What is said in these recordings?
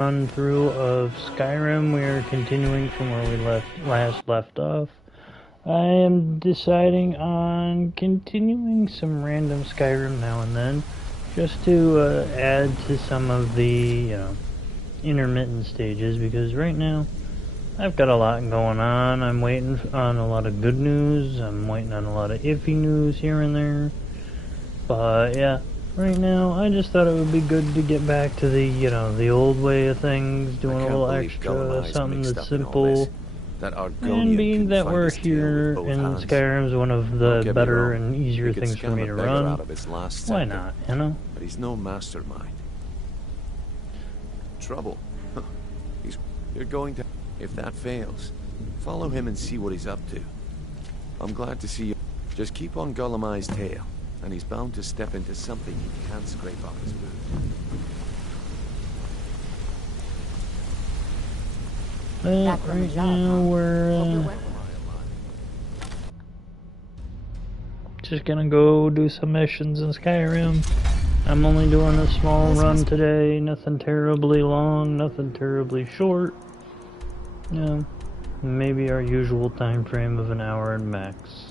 run through of Skyrim. We are continuing from where we last left off. I am deciding on continuing some random Skyrim now and then, just to add to some of the, intermittent stages, because right now I've got a lot going on. I'm waiting on a lot of good news. I'm waiting on a lot of iffy news here and there. But yeah, right now I just thought it would be good to get back to the old way of things, doing a little extra, something that's simple. And being that we're here in Skyrim's one of the better and easier things for me to run, why not, you know? But he's no mastermind. Trouble. You're going to... If that fails, follow him and see what he's up to. I'm glad to see you. Just keep on Gollum-Eye's tail, and he's bound to step into something you can't scrape off his boot. But right now we're just gonna go do some missions in Skyrim. I'm only doing a small run today, nothing terribly long, nothing terribly short. Maybe our usual time frame of an hour and max.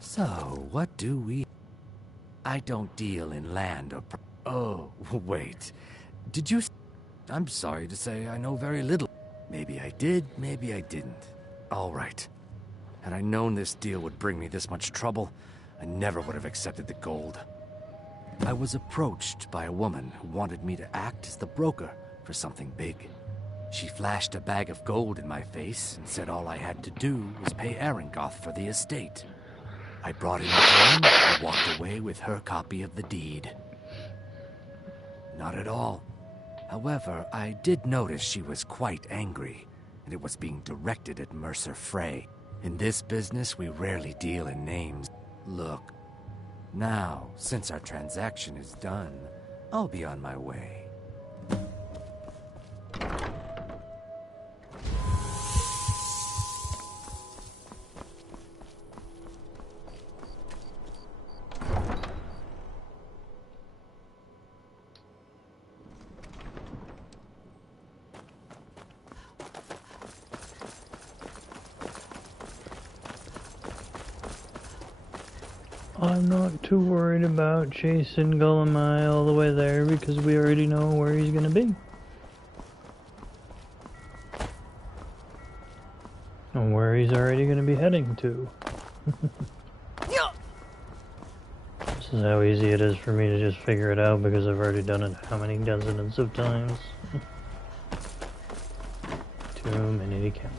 So, what do we... I don't deal in land or... Oh, wait. Did you... I'm sorry to say I know very little. Maybe I did, maybe I didn't. All right. Had I known this deal would bring me this much trouble, I never would have accepted the gold. I was approached by a woman who wanted me to act as the broker for something big. She flashed a bag of gold in my face and said all I had to do was pay Arengoth for the estate. I brought it home and walked away with her copy of the deed. Not at all. However, I did notice she was quite angry, and it was being directed at Mercer Frey. In this business, we rarely deal in names. Look, now, since our transaction is done, I'll be on my way. I'm not too worried about chasing Gollum-Eye all the way there because we already know where he's gonna be. And where he's already gonna be heading to. This is how easy it is for me to just figure it out because I've already done it how many dozens of times. Too many to count.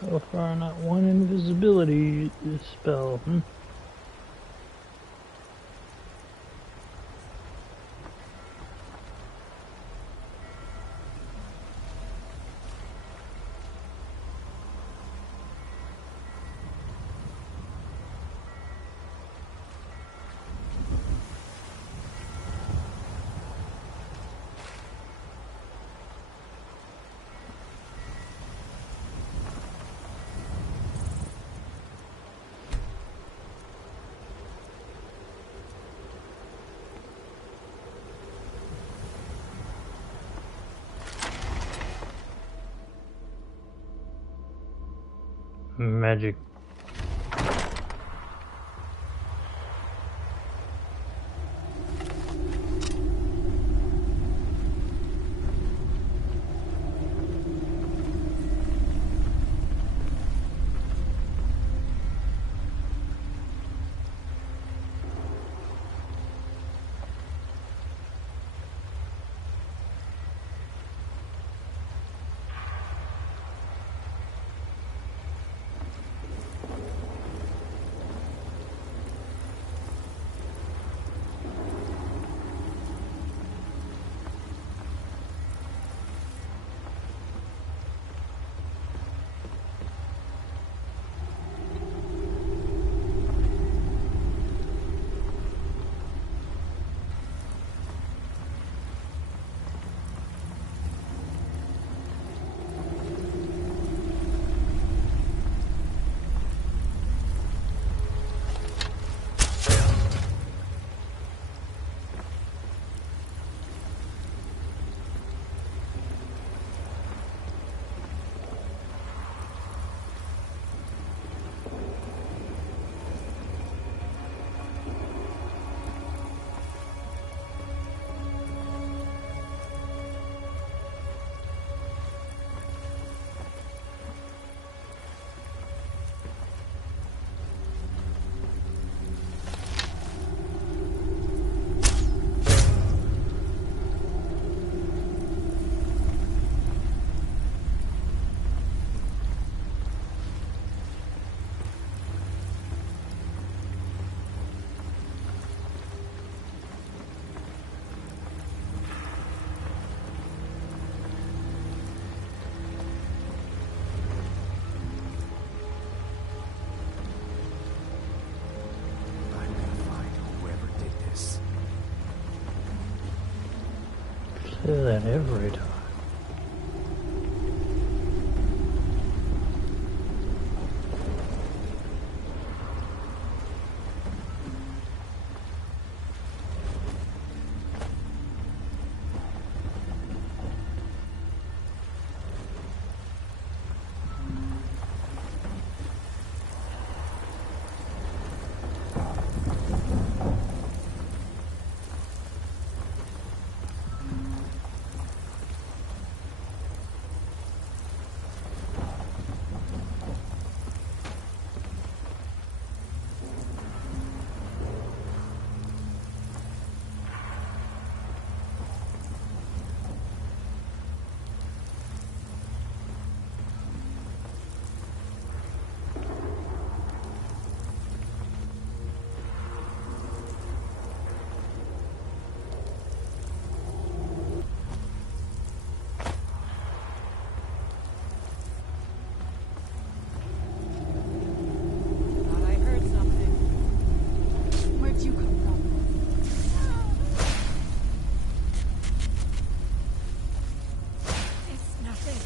So far, not one invisibility spell. magic. Say that every time. Thought I heard something. Where'd you come from? It's nothing.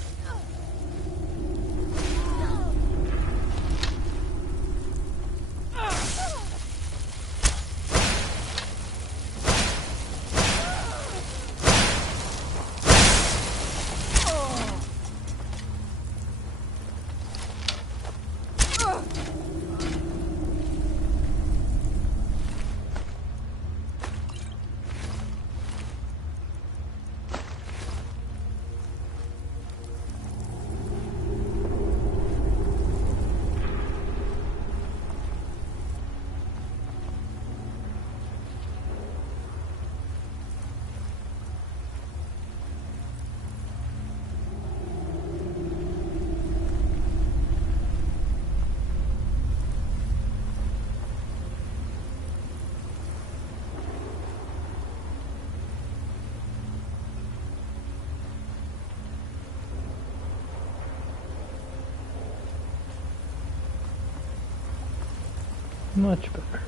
Much better.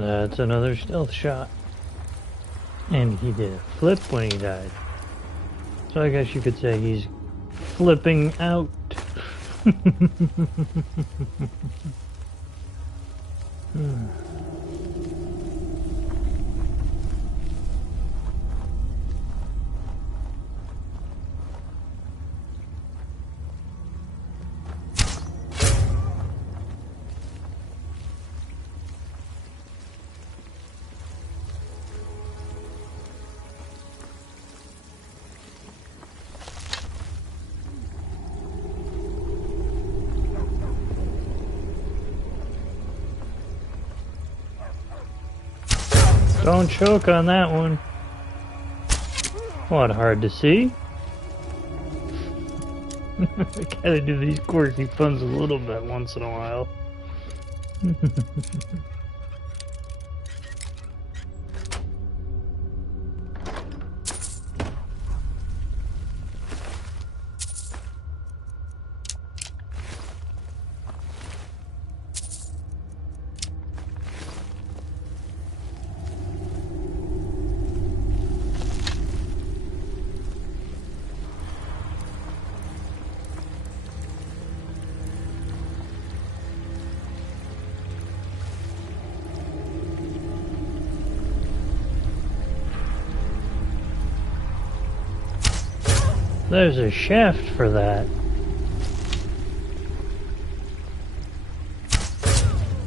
That's another stealth shot. And he did a flip when he died. So I guess you could say he's flipping out. Don't choke on that one. What, hard to see? I gotta do these quirky puns a little bit once in a while. There's a shaft for that.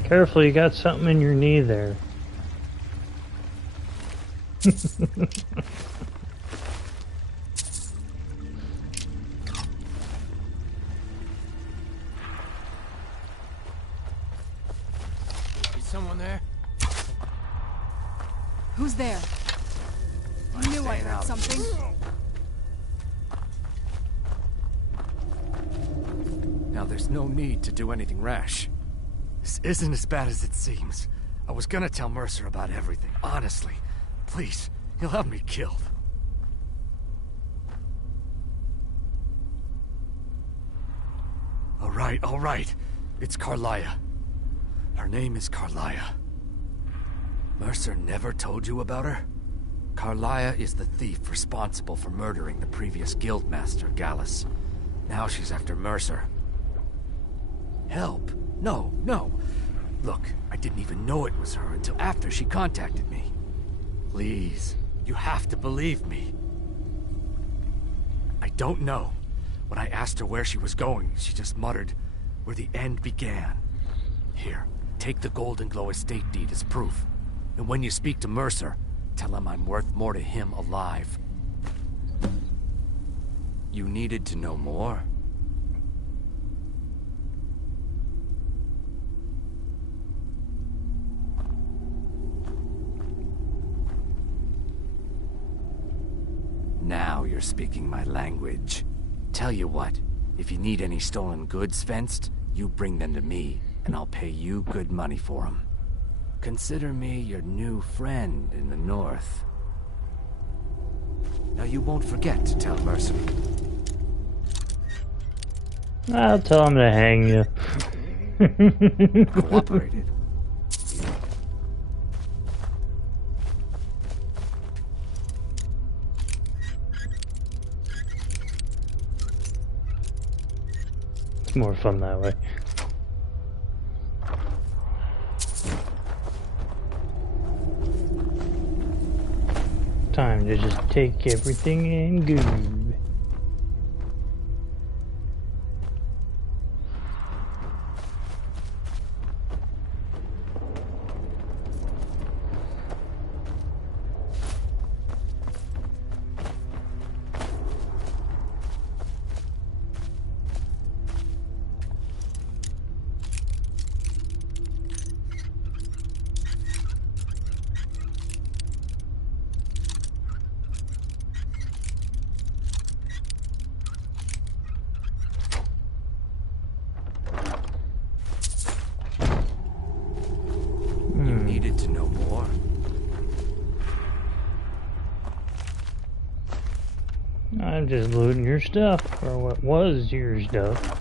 Careful, you got something in your knee there. Is someone there? Who's there? I knew I heard something. Now there's no need to do anything rash. This isn't as bad as it seems. I was gonna tell Mercer about everything, honestly. Please, he'll have me killed. All right. It's Carlia. Her name is Carlia. Mercer never told you about her? Carlia is the thief responsible for murdering the previous guildmaster, Gallus. Now she's after Mercer. Help? No. Look, I didn't even know it was her until after she contacted me. Please, you have to believe me. I don't know. When I asked her where she was going, she just muttered, "Where the end began." Here, take the Golden Glow estate deed as proof. And when you speak to Mercer, tell him I'm worth more to him alive. You needed to know more? Now you're speaking my language. Tell you what, if you need any stolen goods fenced, you bring them to me, and I'll pay you good money for them. Consider me your new friend in the north. Now you won't forget to tell Mercer. I'll tell him to hang you. Cooperated. It's more fun that way. Time to just take everything and go. Needed to know more. I'm just looting your stuff, or what was your stuff.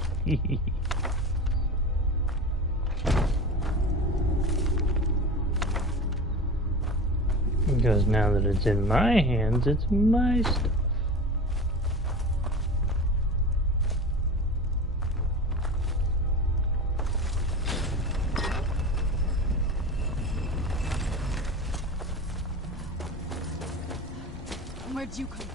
Because now that it's in my hands, it's my stuff. Where'd you come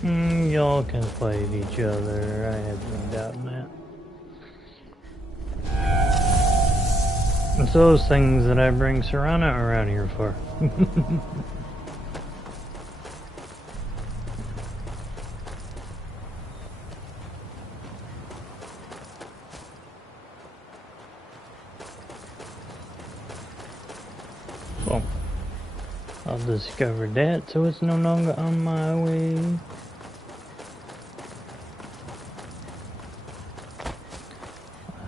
from? Y'all can fight each other. I have no doubt in that. It's those things that I bring Serana around here for. Well, I'll discover that, so it's no longer on my way.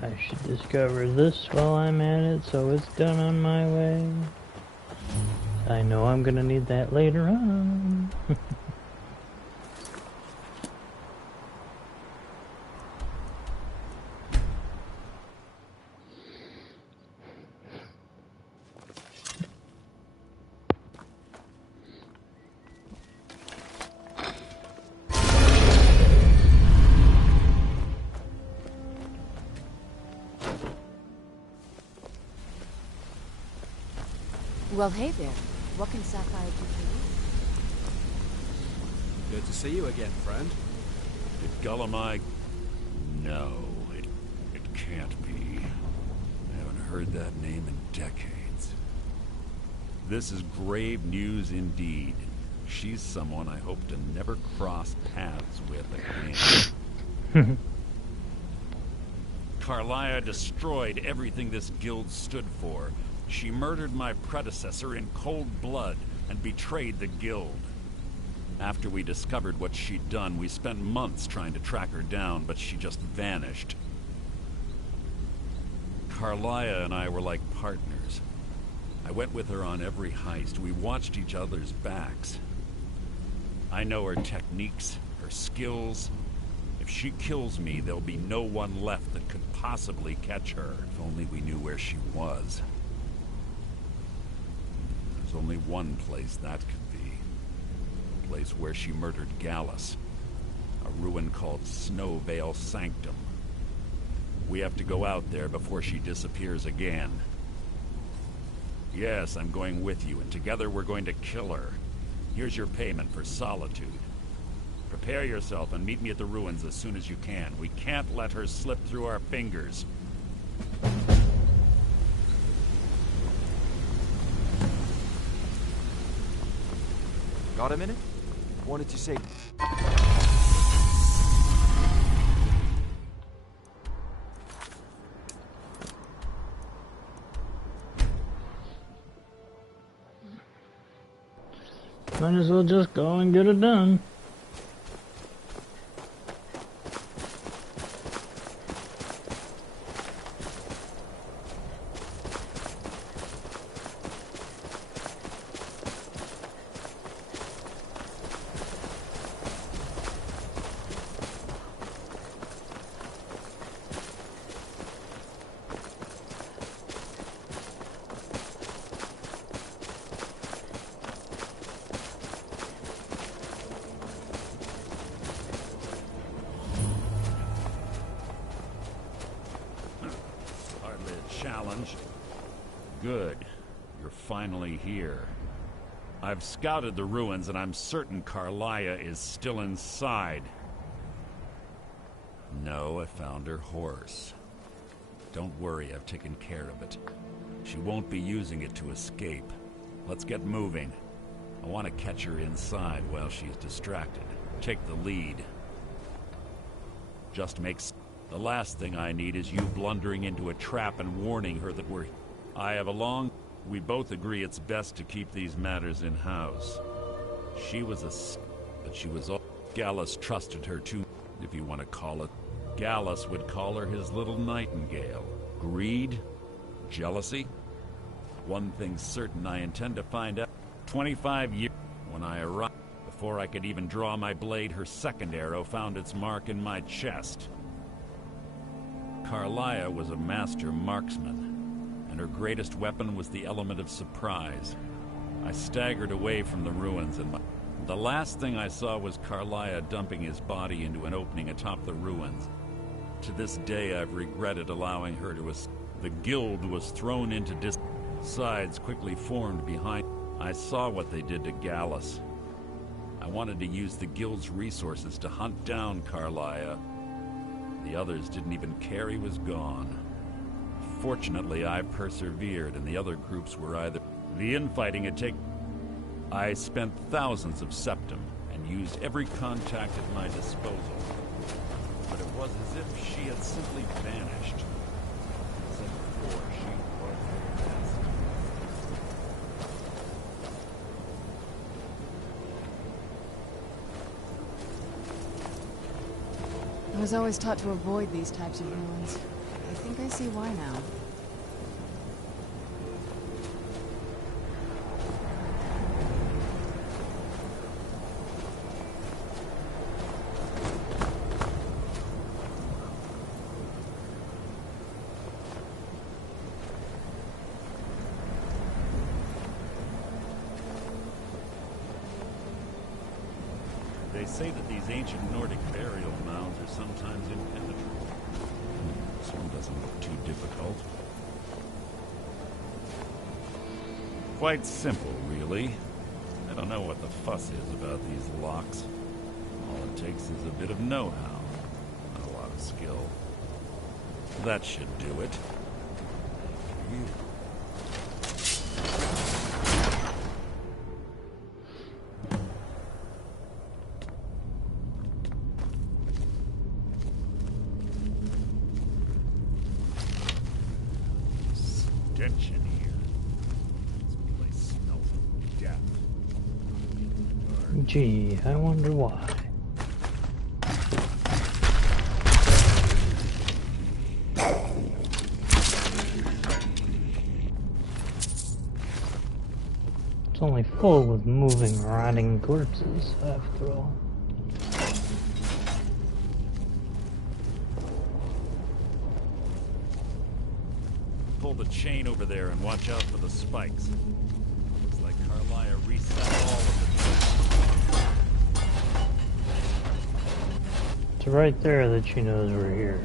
I should discover this while I'm at it, so it's done on my way. I know I'm gonna need that later on. Well, hey there. What can Sapphire do for you? Good to see you again, friend. Did Gullumai... No, it can't be. I haven't heard that name in decades. This is grave news indeed. She's someone I hope to never cross paths with again. Carlia destroyed everything this guild stood for. She murdered my predecessor in cold blood and betrayed the guild. After we discovered what she'd done, we spent months trying to track her down, but she just vanished. Carlia and I were like partners. I went with her on every heist. We watched each other's backs. I know her techniques, her skills. If she kills me, there'll be no one left that could possibly catch her. If only we knew where she was. There's only one place that could be. A place where she murdered Gallus. A ruin called Snowvale Sanctum. We have to go out there before she disappears again. Yes, I'm going with you, and together we're going to kill her. Here's your payment for solitude. Prepare yourself and meet me at the ruins as soon as you can. We can't let her slip through our fingers. Got a minute? Wanted to say... Might as well just go and get it done. Challenge. Good. You're finally here. I've scouted the ruins and I'm certain Carlia is still inside. No, I found her horse. Don't worry, I've taken care of it. She won't be using it to escape. Let's get moving. I want to catch her inside while she's distracted. Take the lead. Just makes... The last thing I need is you blundering into a trap and warning her that we're... I have a long... We both agree it's best to keep these matters in-house. She was a... But she was all... Gallus trusted her too, if you want to call it. Gallus would call her his little nightingale. Greed? Jealousy? One thing's certain, I intend to find out. 25 years... When I arrived... Before I could even draw my blade, her second arrow found its mark in my chest. Carlia was a master marksman, and her greatest weapon was the element of surprise. I staggered away from the ruins, and the last thing I saw was Carlia dumping his body into an opening atop the ruins. To this day, I've regretted allowing her to escape. The guild was thrown into sides quickly formed behind. I saw what they did to Gallus. I wanted to use the guild's resources to hunt down Carlia. The others didn't even care he was gone. Fortunately, I persevered, and the other groups were either... The infighting had taken... I spent thousands of septum and used every contact at my disposal. But it was as if she had simply vanished. As I said before, she was the best. I was always taught to avoid these types of ruins. I think I see why now. They say that these ancient Nordic burial mounds are sometimes impenetrable. This one doesn't look too difficult. Quite simple, really. I don't know what the fuss is about these locks. All it takes is a bit of know-how, not a lot of skill. That should do it. Stench in here. This place smells of death. Gee, I wonder why. It's only full with moving, rotting corpses, after all. Pull the chain over there and watch out for the spikes. Looks like Carlia reset all of the... It's right there that she knows we're here.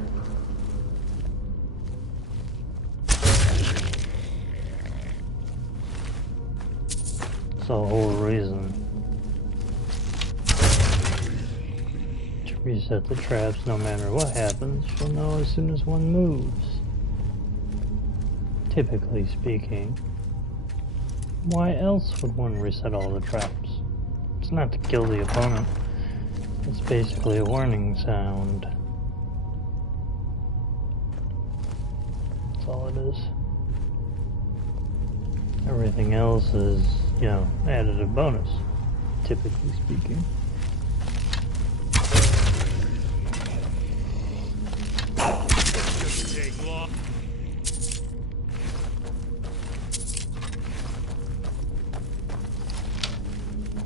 That's the whole reason. To reset the traps no matter what happens, she'll know as soon as one moves. Typically speaking. Why else would one reset all the traps? It's not to kill the opponent. It's basically a warning sound. That's all it is. Everything else is, you know, additive bonus, typically speaking. Doesn't take long.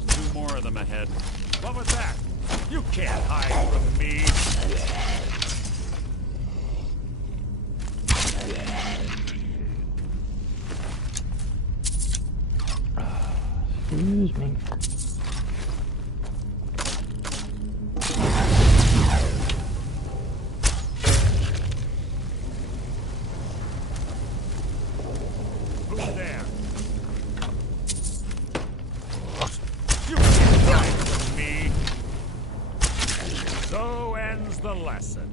Two more of them ahead. What was that? You can't hide from me. Excuse me. Who's there? You can't hide from me. So ends the lesson.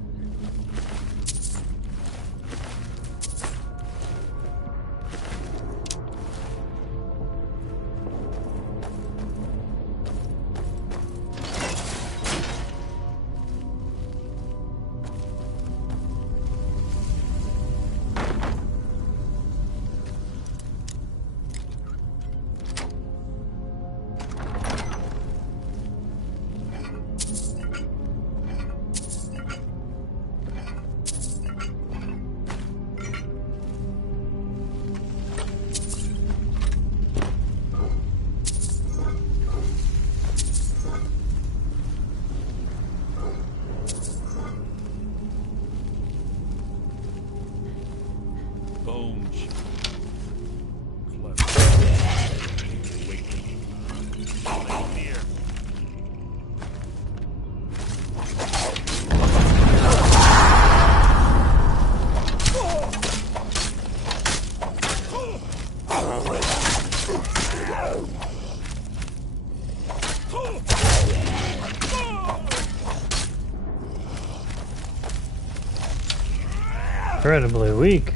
Incredibly weak.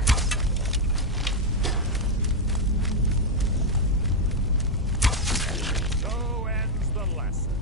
So ends the lesson.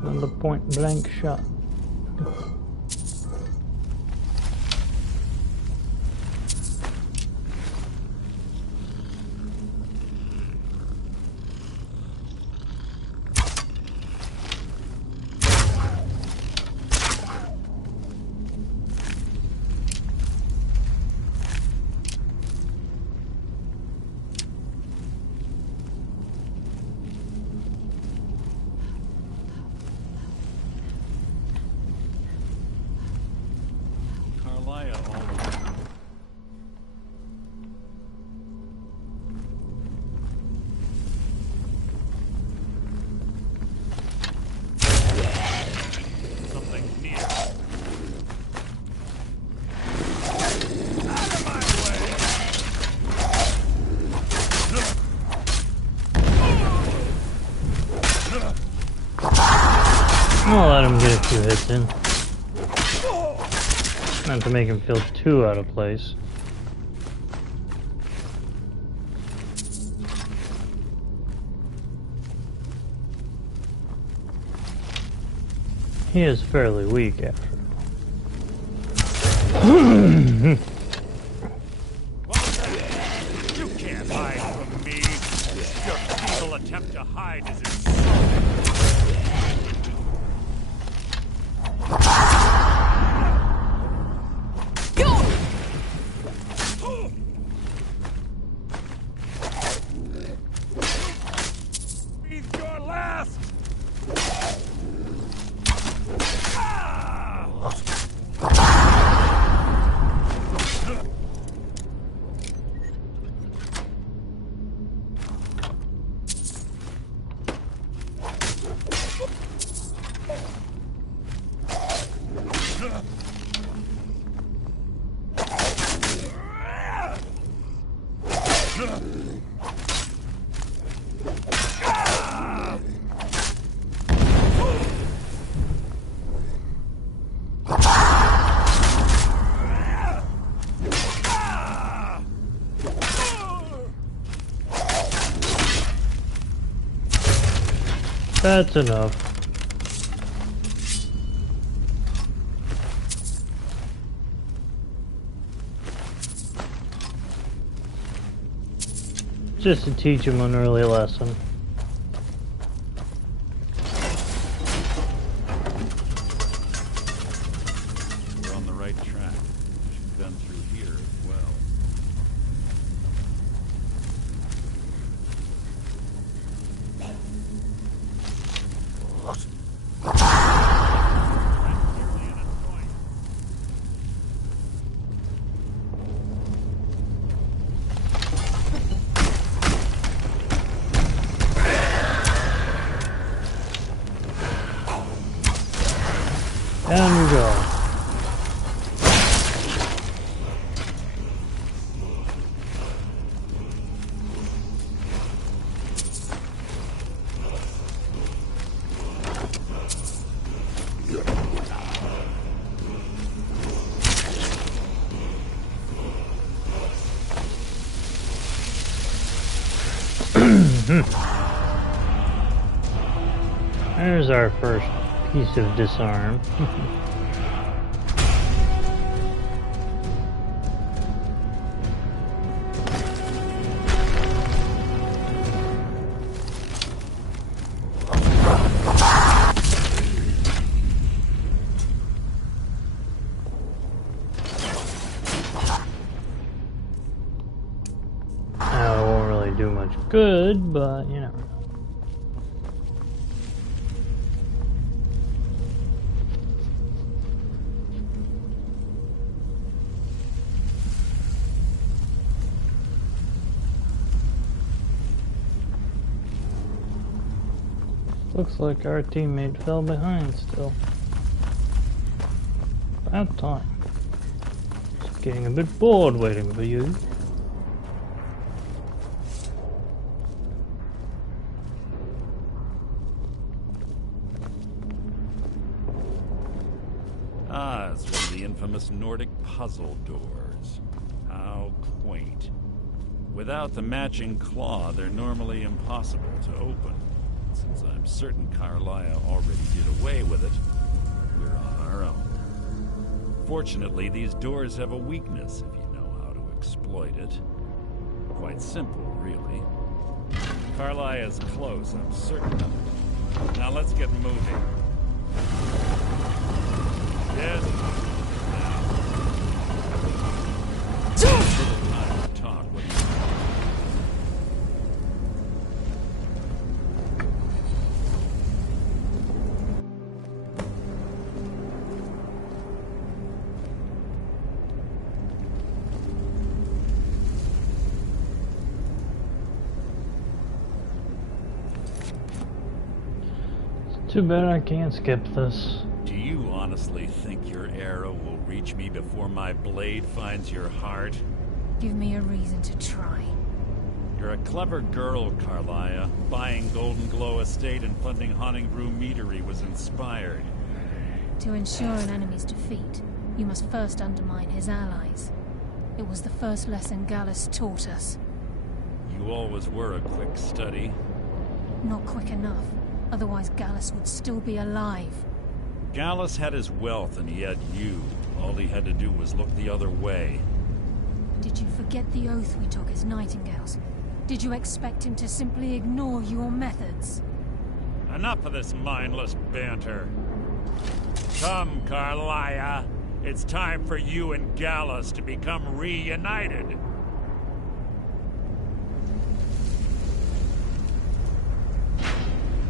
Another point blank shot. I'll let him get a few hits in. Not to make him feel too out of place. He is fairly weak after all. You can't hide from me. Your feeble attempt to hide is insulting. Breathe your last. That's enough. Just to teach him an early lesson. We're on the right track. She's done through here as well. Down you go. There's our first piece of disarm. Now, it won't really do much good, but you never know. Looks like our teammate fell behind still. About time. Just getting a bit bored waiting for you. Ah, it's one of the infamous Nordic puzzle doors. How quaint. Without the matching claw, they're normally impossible to open. Since I'm certain Carlia already did away with it, we're on our own. Fortunately, these doors have a weakness if you know how to exploit it. Quite simple, really. Carlia is close, I'm certain of it. Now let's get moving. Yes. Time to talk. What do you think? Too bad I can't skip this. Do you honestly think your arrow will reach me before my blade finds your heart? Give me a reason to try. You're a clever girl, Carlia. Buying Golden Glow Estate and funding Haunting Room Meadery was inspired. To ensure an enemy's defeat, you must first undermine his allies. It was the first lesson Gallus taught us. You always were a quick study. Not quick enough. Otherwise Gallus would still be alive. Gallus had his wealth and he had you. All he had to do was look the other way. Did you forget the oath we took as Nightingales? Did you expect him to simply ignore your methods? Enough of this mindless banter. Come, Carlia. It's time for you and Gallus to become reunited.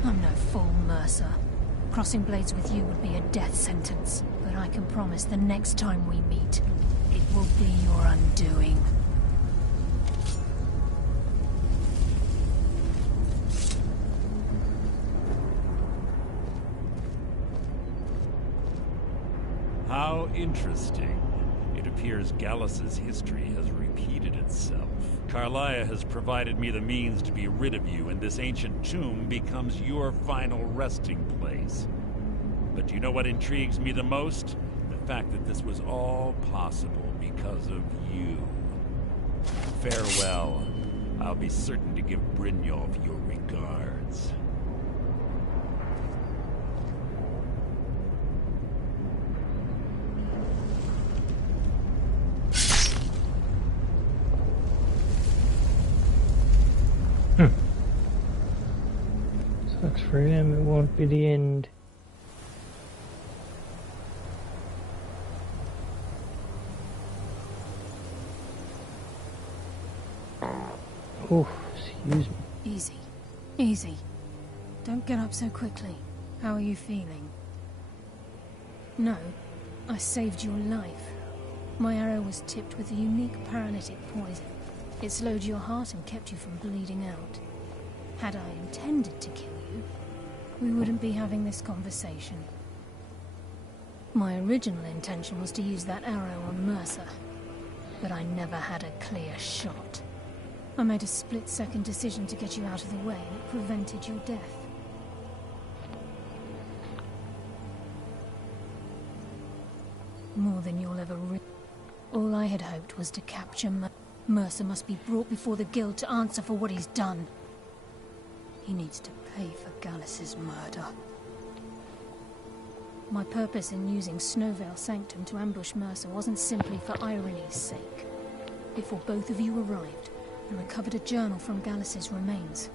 I'm no fool, Mercer. Crossing blades with you would be a death sentence, but I can promise the next time we meet, it will be your undoing. How interesting. It appears Gallus's history has repeated itself. Carlia has provided me the means to be rid of you, and this ancient tomb becomes your final resting place. But do you know what intrigues me the most? The fact that this was all possible because of you. Farewell. I'll be certain to give Brynjolf your regards. Sucks for him, it won't be the end. Oh, excuse me. Easy. Easy. Don't get up so quickly. How are you feeling? No, I saved your life. My arrow was tipped with a unique paralytic poison. It slowed your heart and kept you from bleeding out. Had I intended to kill you, we wouldn't be having this conversation. My original intention was to use that arrow on Mercer, but I never had a clear shot. I made a split-second decision to get you out of the way, and it prevented your death. More than you'll ever all I had hoped was to capture Mercer must be brought before the Guild to answer for what he's done. He needs to pay for Gallus's murder. My purpose in using Snowvale Sanctum to ambush Mercer wasn't simply for irony's sake. Before both of you arrived, I recovered a journal from Gallus's remains.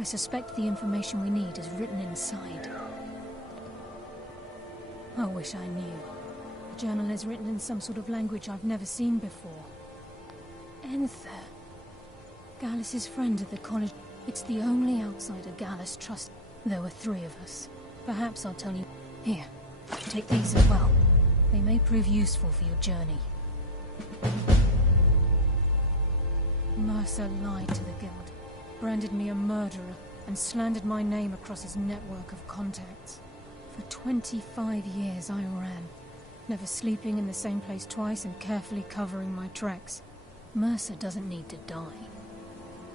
I suspect the information we need is written inside. I wish I knew. The journal is written in some sort of language I've never seen before. Enther. Gallus's friend at the college. It's the only outsider Gallus trusts. There were 3 of us. Perhaps I'll tell you. Here, take these as well. They may prove useful for your journey. Mercer lied to the Guild, branded me a murderer, and slandered my name across his network of contacts. For 25 years I ran, never sleeping in the same place twice and carefully covering my tracks. Mercer doesn't need to die.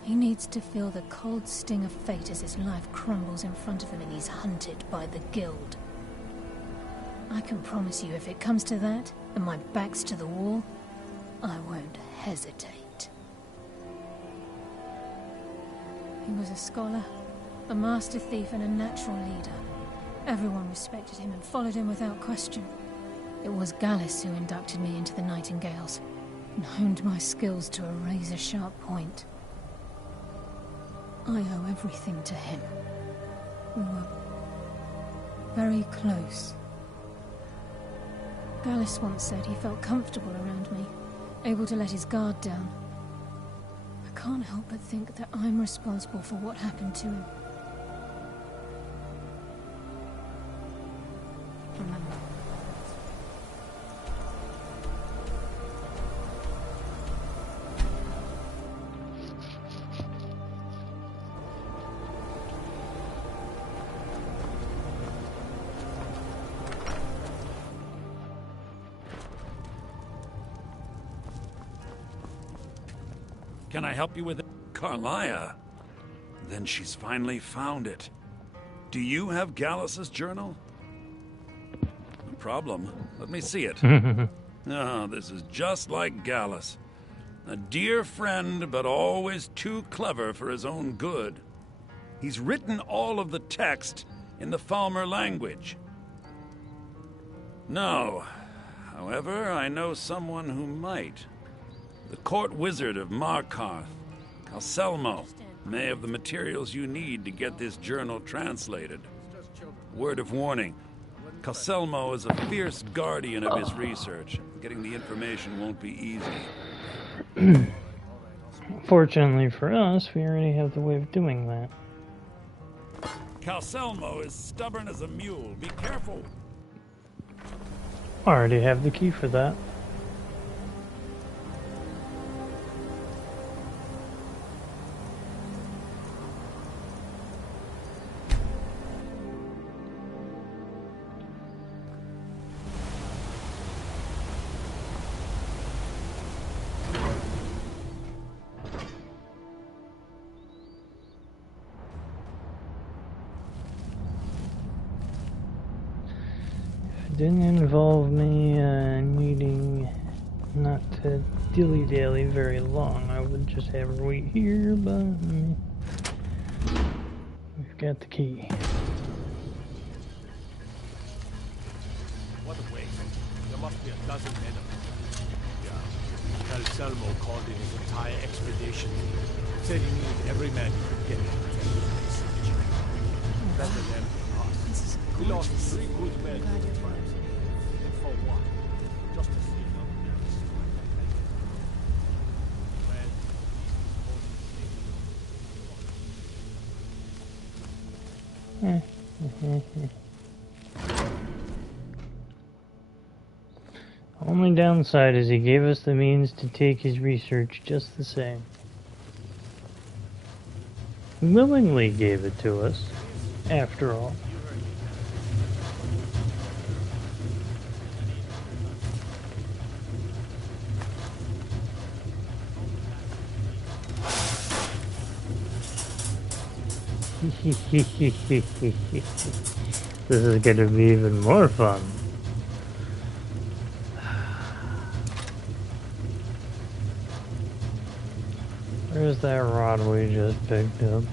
He needs to feel the cold sting of fate as his life crumbles in front of him and he's hunted by the Guild. I can promise you if it comes to that, and my back's to the wall, I won't hesitate. He was a scholar, a master thief and a natural leader. Everyone respected him and followed him without question. It was Gallus who inducted me into the Nightingales, and honed my skills to a razor-sharp point. I owe everything to him. We were very close. Gallus once said he felt comfortable around me, able to let his guard down. I can't help but think that I'm responsible for what happened to him. Remember. Can I help you with it? Carlia? Then she's finally found it. Do you have Gallus's journal? No problem. Let me see it. Oh, this is just like Gallus. A dear friend, but always too clever for his own good. He's written all of the text in the Falmer language. No. However, I know someone who might. The court wizard of Markarth, Calselmo, may have the materials you need to get this journal translated. Word of warning, Calselmo is a fierce guardian of his research. Getting the information won't be easy. Fortunately for us, we already have the way of doing that. Calselmo is stubborn as a mule. Be careful. Already have the key for that. Didn't involve me needing not to dilly-dally very long. I would just have her wait here, but we've got the key. What a waste. There must be a dozen men of them. Yeah. Calselmo called in his entire expedition. Said he needed every man he could get to defend his research. Better than us. We lost 3 good men. And for what? Just to see another man destroyed. Only downside is he gave us the means to take his research just the same. Willingly gave it to us, after all. This is gonna be even more fun. Where's that rod we just picked up?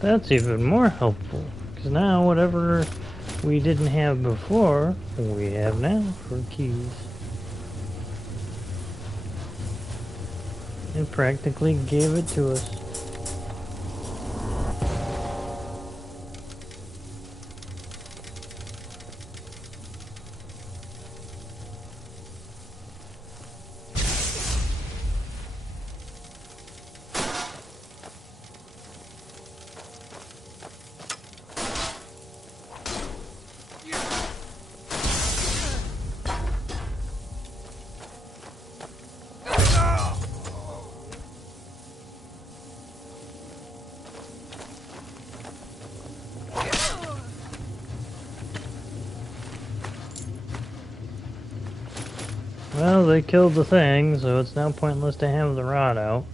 That's even more helpful, because now whatever we didn't have before, we have now for keys. It practically gave it to us. Well, they killed the thing, so it's now pointless to have the rod out.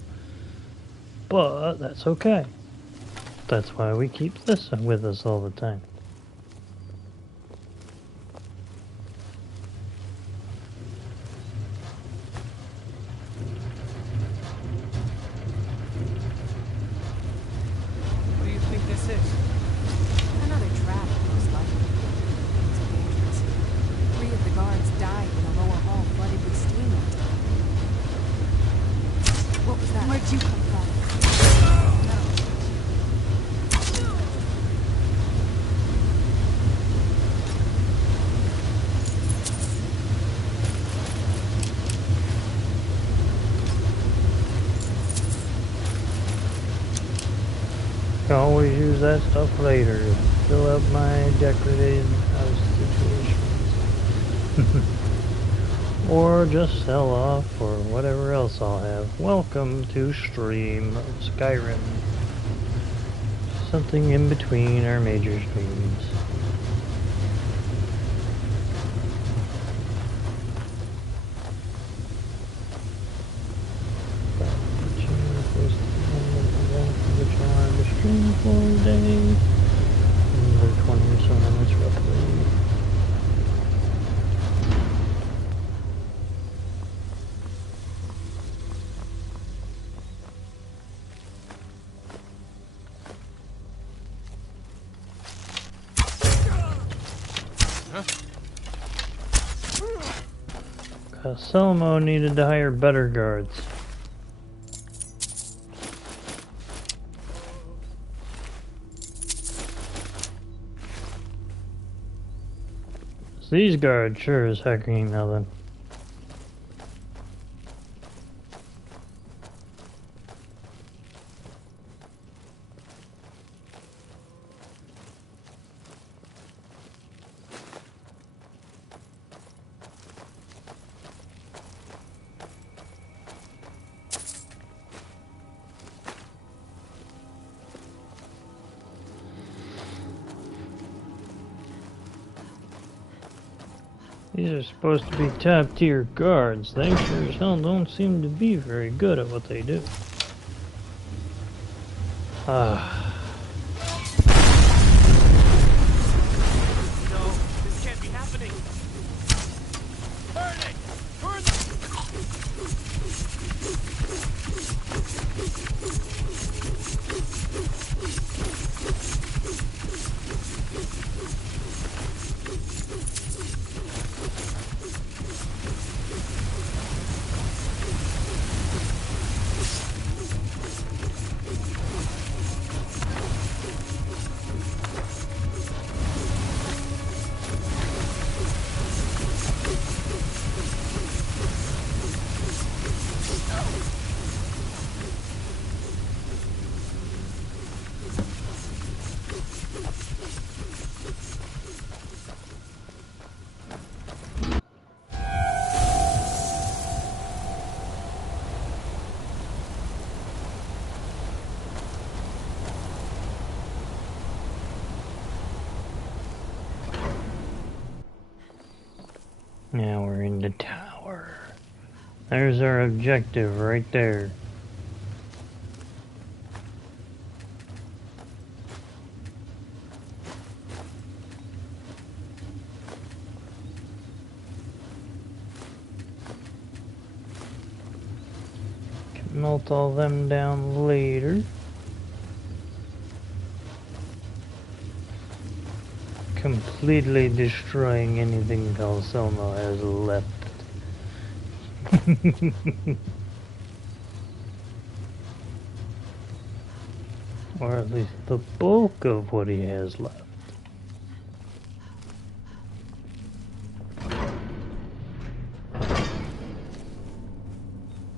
But that's okay. That's why we keep this with us all the time. What do you think this is? Another trap, most likely. It's dangerous. 3 of the guards died when the lower hall flooded with steam that time. What was that? Where'd you come from? Can always use that stuff later to fill up my decorated house situations. Or just sell off, or whatever else I'll have. Welcome to stream of Skyrim. Something in between our major streams. Stream for a day. Another 20 or so minutes roughly. Selmo needed to hire better guards. These guards sure as heck ain't nothing. These are supposed to be top tier guards. They sure as hell don't seem to be very good at what they do. burning! Burning! Burning! Now we're in the tower. There's our objective right there. Can melt all them down later. Completely destroying anything Calcelmo has left. Or at least the bulk of what he has left.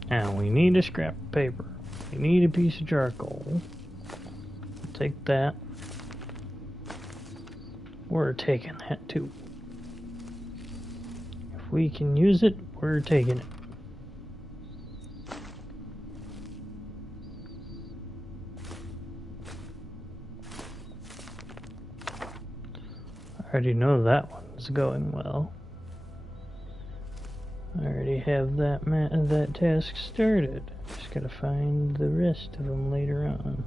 Now we need a scrap of paper. We need a piece of charcoal. Take that. We're taking that too. If we can use it, we're taking it. I already know that one's going well. I already have that task started. Just gotta find the rest of them later on.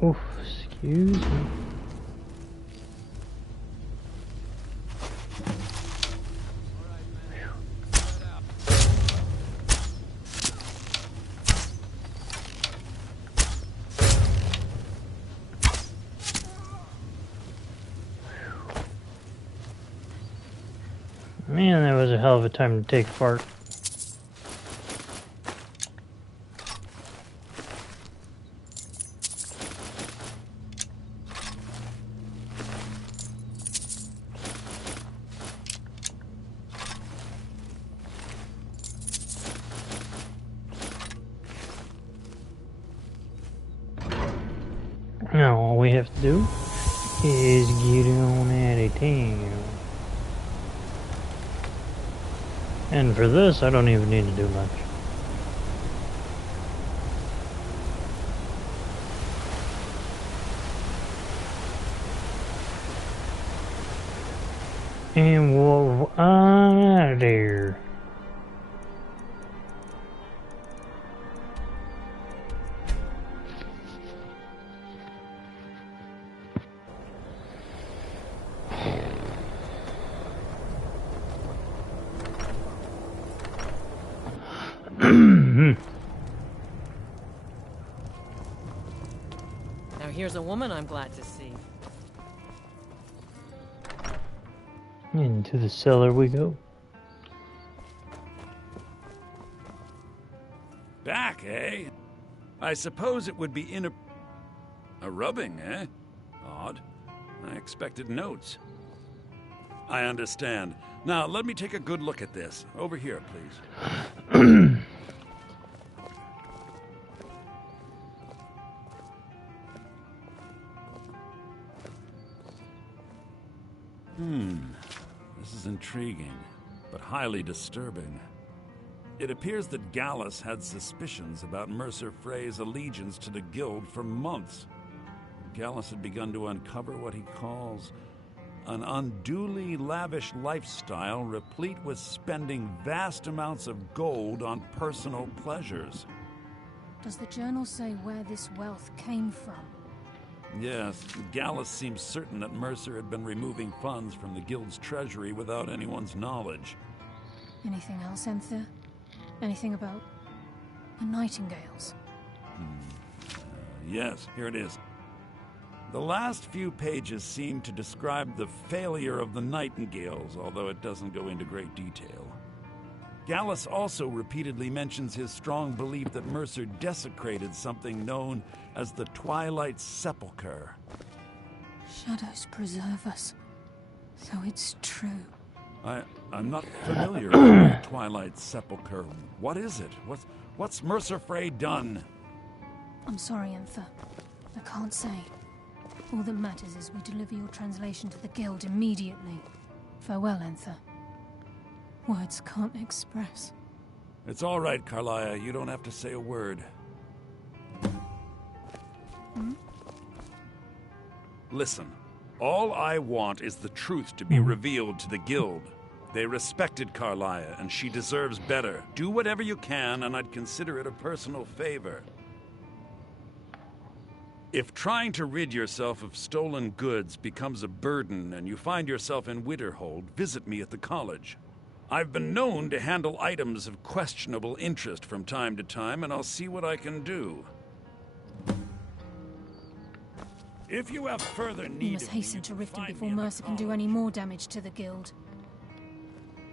Oof, excuse me. Man, that was a hell of a time to take a fart. Now all we have to do is get on out of town. And for this, I don't even need to do much. And we're out of there. Now here's a woman I'm glad to see. Into the cellar we go. Back, eh? I suppose it would be a rubbing, eh? Odd. I expected notes. I understand. Now, let me take a good look at this. Over here, please. This is intriguing, but highly disturbing. It appears that Gallus had suspicions about Mercer Frey's allegiance to the Guild for months. Gallus had begun to uncover what he calls an unduly lavish lifestyle replete with spending vast amounts of gold on personal pleasures. Does the journal say where this wealth came from? Yes, Gallus seems certain that Mercer had been removing funds from the Guild's treasury without anyone's knowledge. Anything else, Enthir? Anything about the Nightingales? Yes, here it is. The last few pages seem to describe the failure of the Nightingales, although it doesn't go into great detail. Gallus also repeatedly mentions his strong belief that Mercer desecrated something known as the Twilight Sepulchre. Shadows preserve us. So it's true. I'm not familiar with the Twilight Sepulchre. What is it? What's Mercer Frey done? I'm sorry, Enthir. I can't say. All that matters is we deliver your translation to the Guild immediately. Farewell, Enthir. Words can't express. It's all right, Carlia. You don't have to say a word. Listen, all I want is the truth to be revealed to the Guild. They respected Carlia, and she deserves better. Do whatever you can, and I'd consider it a personal favor. If trying to rid yourself of stolen goods becomes a burden and you find yourself in Winterhold, visit me at the college. I've been known to handle items of questionable interest from time to time, and I'll see what I can do. If you have further need, You must hasten to Riften before Mercer can do any more damage to the Guild.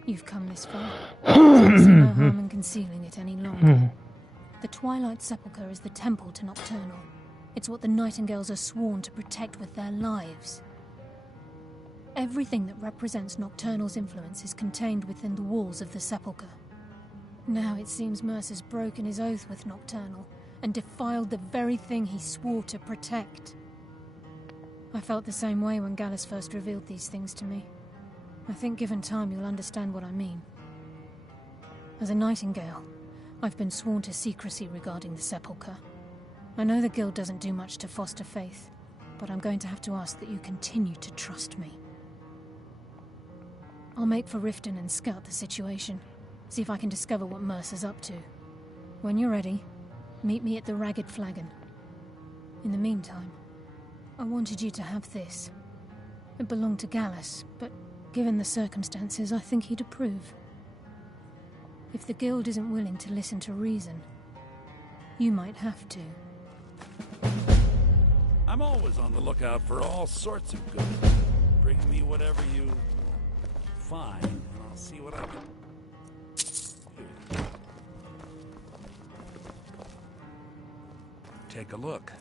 You've come this far. So I see no harm in concealing it any longer. The Twilight Sepulchre is the temple to Nocturnal. It's what the Nightingales are sworn to protect with their lives. Everything that represents Nocturnal's influence is contained within the walls of the Sepulchre. Now it seems Mercer's broken his oath with Nocturnal and defiled the very thing he swore to protect. I felt the same way when Gallus first revealed these things to me. I think given time you'll understand what I mean. As a Nightingale, I've been sworn to secrecy regarding the Sepulchre. I know the Guild doesn't do much to foster faith, but I'm going to have to ask that you continue to trust me. I'll make for Riften and scout the situation, see if I can discover what Mercer's up to. When you're ready, meet me at the Ragged Flagon. In the meantime, I wanted you to have this. It belonged to Gallus, but given the circumstances, I think he'd approve. If the Guild isn't willing to listen to reason, you might have to. I'm always on the lookout for all sorts of goods. Bring me whatever you find, and I'll see what I can do. Take a look.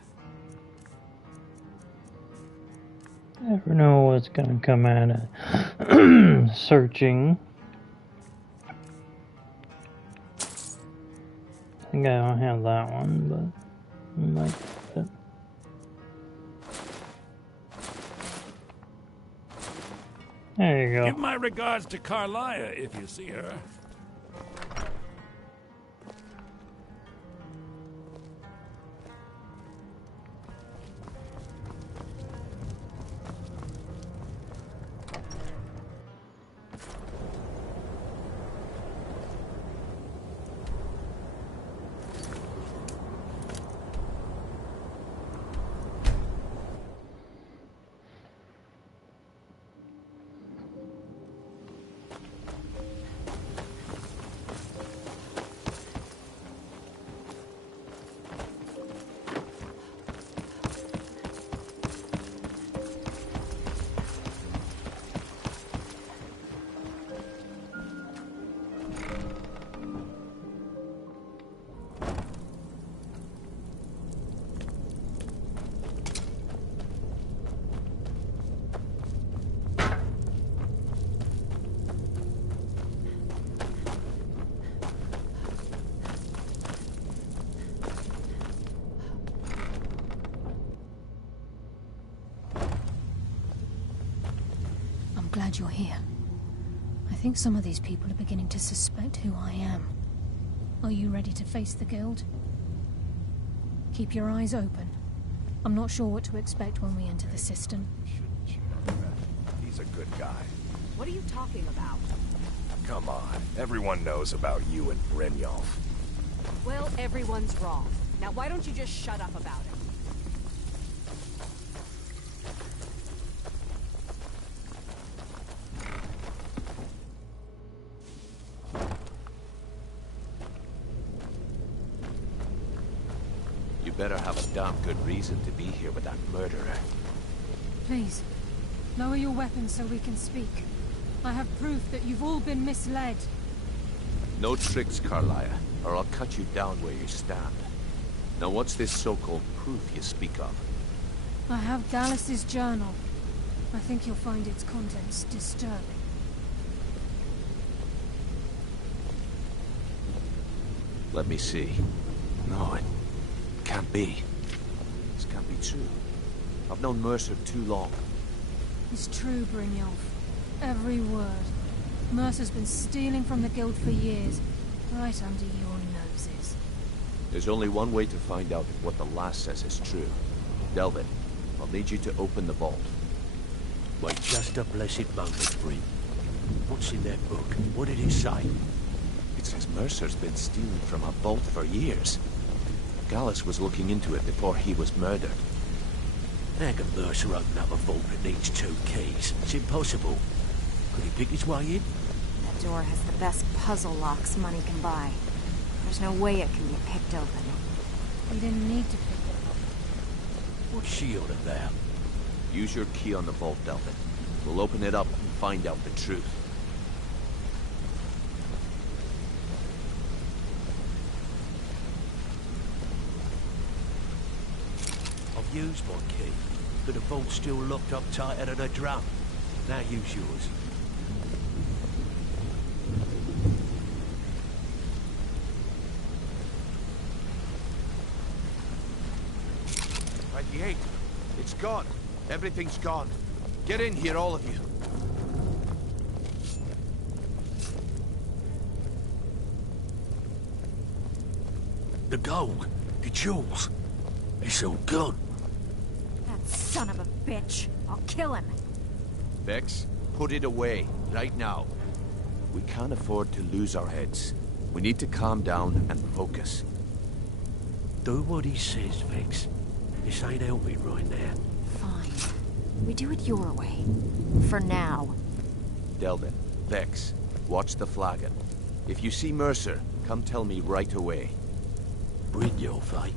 Never know what's gonna come out of searching. I think I don't have that one, but I might have it. There you go. Give my regards to Carlia if you see her. glad you're here. I think some of these people are beginning to suspect who I am. Are you ready to face the Guild? Keep your eyes open. I'm not sure what to expect when we enter the system. He's a good guy. What are you talking about? Come on, everyone knows about you and Brynjolf. Well, everyone's wrong. Now why don't you just shut up about it? You better have a damn good reason to be here with that murderer. Please, lower your weapons so we can speak. I have proof that you've all been misled. No tricks, Carlia, or I'll cut you down where you stand. Now what's this so-called proof you speak of? I have Dallas's journal. I think you'll find its contents disturbing. Let me see. No, it can't be. This can't be true. I've known Mercer too long. It's true, Brynjolf. Every word. Mercer's been stealing from the Guild for years, right under your noses. There's only one way to find out if what the lass says is true. Delvin, I'll need you to open the vault. Wait just a blessed moment, Bryn. What's in that book? What did it say? It says Mercer's been stealing from a vault for years. Gallus was looking into it before he was murdered. How can Mercer open up a vault that needs 2 keys? It's impossible. Could he pick his way in? That door has the best puzzle locks money can buy. There's no way it can get picked open. You didn't need to pick it up. What's she on about? Use your key on the vault, Delvin. We'll open it up and find out the truth. I've used my key, but the vault's still locked up tighter than a drum. Now use yours. Right, the 8. It's gone. Everything's gone. Get in here, all of you. The gold, the jewels, it's all gone. That son of a bitch. I'll kill him. Vex, put it away, right now. We can't afford to lose our heads. We need to calm down and focus. Do what he says, Vex. This ain't helping right now. Fine. We do it your way. For now. Delvin, Vex, watch the flagon. If you see Mercer, come tell me right away. Brynjolf, eh?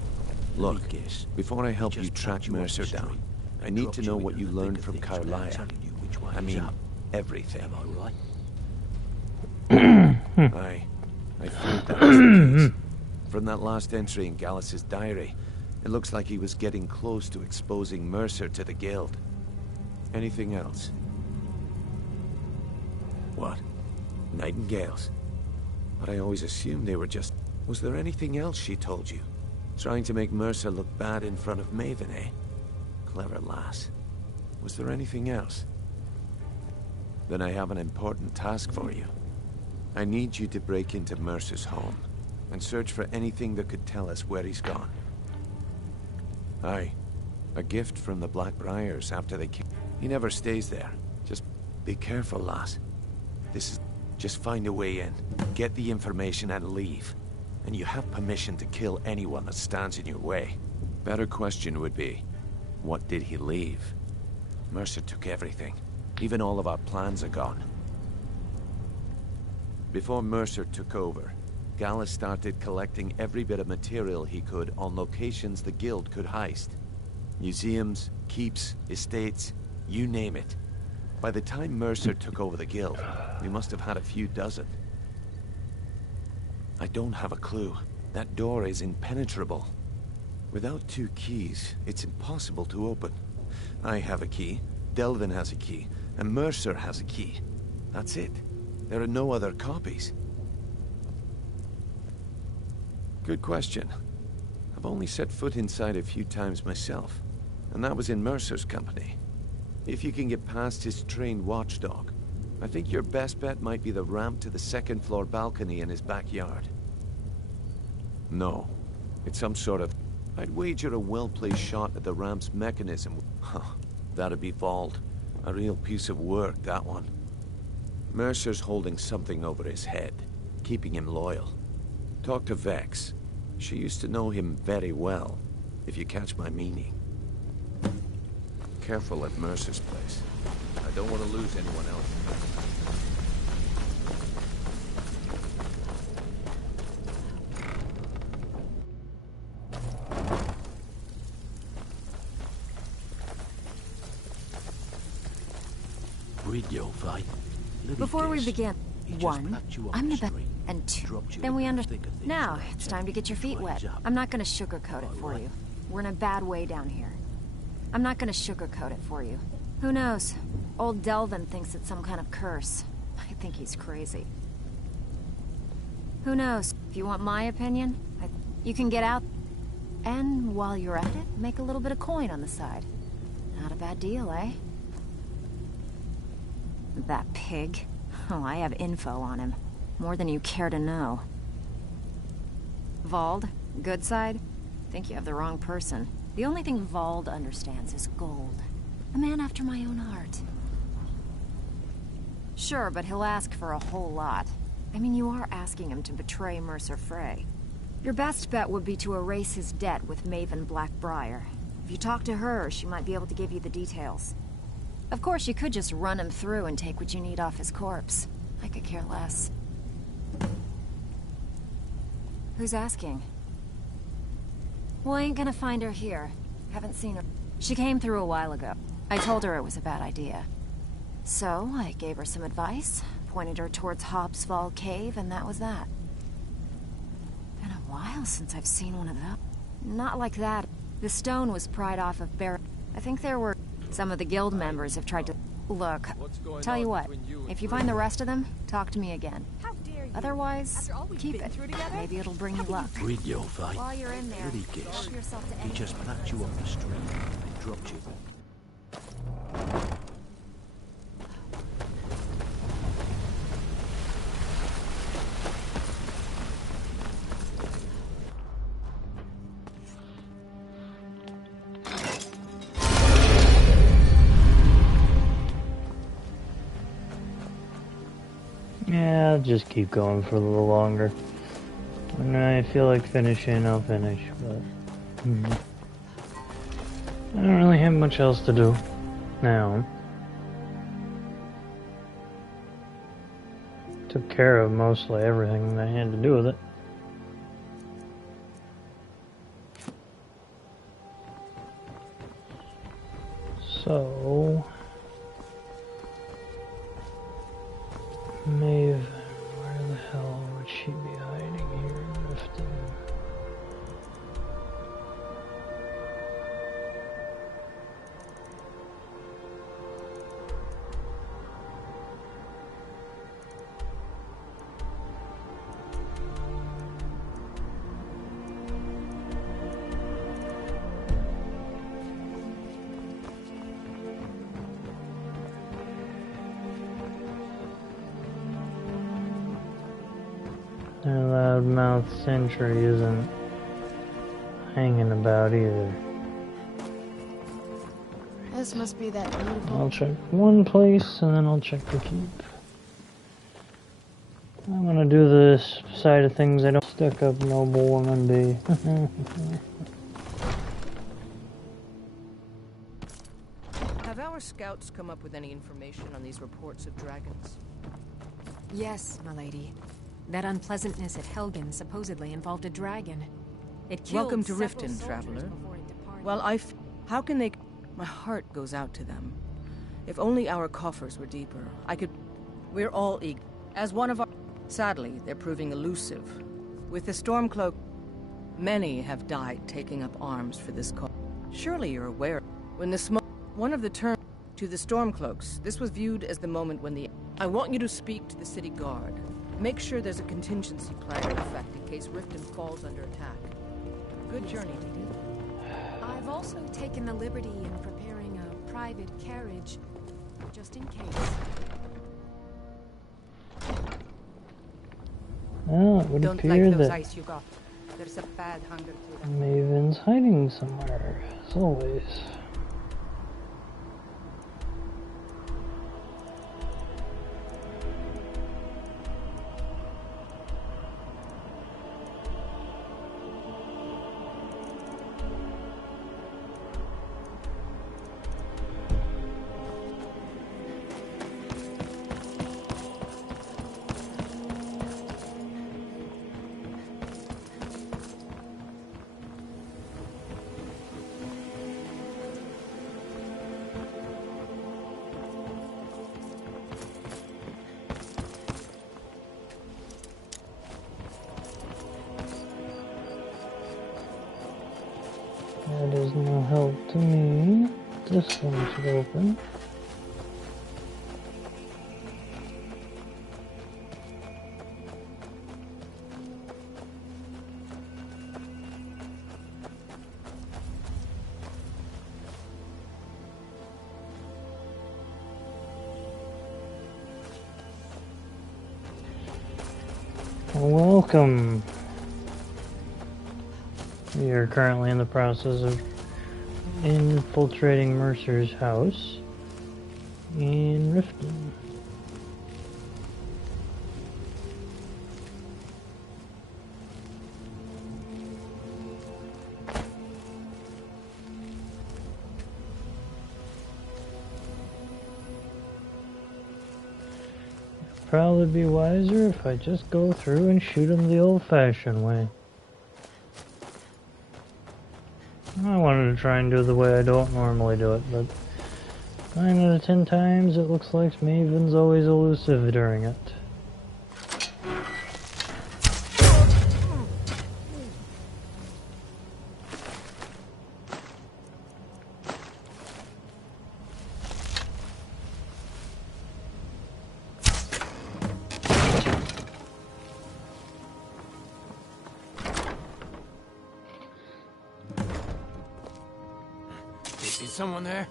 Look, Let me guess. before I help you Just track knocked you off Mercer the down, street I and need dropped to you know into what you the learned thick from of things without Carlia. telling you which way I is mean, up. everything. Am I right? I feared that was the case. From that last entry in Gallus's diary, it looks like he was getting close to exposing Mercer to the Guild. Anything else? What? Nightingales? But I always assumed they were just... Was there anything else she told you? Trying to make Mercer look bad in front of Maven, eh? Clever lass. Was there anything else? Then I have an important task for you. I need you to break into Mercer's home and search for anything that could tell us where he's gone. Aye, a gift from the Blackbriars after they came. He never stays there. Just be careful, lass. This is... Just find a way in, get the information and leave. And you have permission to kill anyone that stands in your way. Better question would be, what did he leave? Mercer took everything. Even all of our plans are gone. Before Mercer took over, Gallus started collecting every bit of material he could on locations the Guild could heist. Museums, keeps, estates, you name it. By the time Mercer took over the Guild, we must have had a few dozen. I don't have a clue. That door is impenetrable. Without 2 keys, it's impossible to open. I have a key, Delvin has a key, and Mercer has a key. That's it. There are no other copies. Good question. I've only set foot inside a few times myself, and that was in Mercer's company. If you can get past his trained watchdog, I think your best bet might be the ramp to the second-floor balcony in his backyard. No, it's some sort of... I'd wager a well-placed shot at the ramp's mechanism. Huh, that'd be Vald. A real piece of work, that one. Mercer's holding something over his head, keeping him loyal. Talk to Vex. She used to know him very well, if you catch my meaning. Careful at Mercer's place. I don't want to lose anyone else. Before we begin, one, I'm the best, and two, then we understand. Now, it's time to get your feet wet. I'm not gonna sugarcoat it for you. We're in a bad way down here. I'm not gonna sugarcoat it for you. Who knows? Old Delvin thinks it's some kind of curse. I think he's crazy. Who knows? If you want my opinion, you can get out, and while you're at it, make a little bit of coin on the side. Not a bad deal, eh? That pig. Oh, I have info on him. More than you care to know. Vald, good side? Think you have the wrong person. The only thing Vald understands is gold. A man after my own heart. Sure, but he'll ask for a whole lot. I mean, you are asking him to betray Mercer Frey. Your best bet would be to erase his debt with Maven Blackbriar. If you talk to her, she might be able to give you the details. Of course, you could just run him through and take what you need off his corpse. I could care less. Who's asking? Well, I ain't gonna find her here. Haven't seen her. She came through a while ago. I told her it was a bad idea. So, I gave her some advice, pointed her towards Hobbsfall Cave, and that was that. Been a while since I've seen one of those. Not like that. The stone was pried off of Barrett. I think there were... Some of the guild members have tried to... Look, tell you what, if you find the rest of them, talk to me again. How dare you? Otherwise, keep it. Maybe it'll bring you luck. Read your fight. While you're in there, Bloody guess. help yourself to He anything. just plucked you off the street and dropped you. Yeah, I'll just keep going for a little longer. When I feel like finishing, I'll finish, but... I don't really have much else to do now. Took care of mostly everything that had to do with it. So... Maeve, where the hell would she be hiding here in Riften? That loudmouth sentry isn't hanging about either. This must be that beautiful... I'll check one place and then I'll check the keep. I want to do this side of things I don't stuck up noblewoman be. Have our scouts come up with any information on these reports of dragons? Yes, my lady. That unpleasantness at Helgen supposedly involved a dragon. It killed Welcome to several Riften, soldiers traveler. before it departed. Well, how can they... My heart goes out to them. If only our coffers were deeper, I could... We're all eager. As one of our... Sadly, they're proving elusive. With the Stormcloak, many have died taking up arms for this cause. Surely you're aware. When the smoke... One of the terms to the Stormcloaks, this was viewed as the moment when the... I want you to speak to the city guard. Make sure there's a contingency plan in effect in case Riften falls under attack. Good journey, lady. I've also taken the liberty in preparing a private carriage, just in case. Well, it would Don't appear like those that ice you got. There's a bad hunger to them. Maven's hiding somewhere, as always. That is no help to me. This one should open. Welcome. We are currently in the process of infiltrating Mercer's house in Riften. Probably be wiser if I just go through and shoot him the old-fashioned way. I wanted to try and do it the way I don't normally do it, but 9 out of 10 times it looks like Maven's always elusive during it. Is someone there?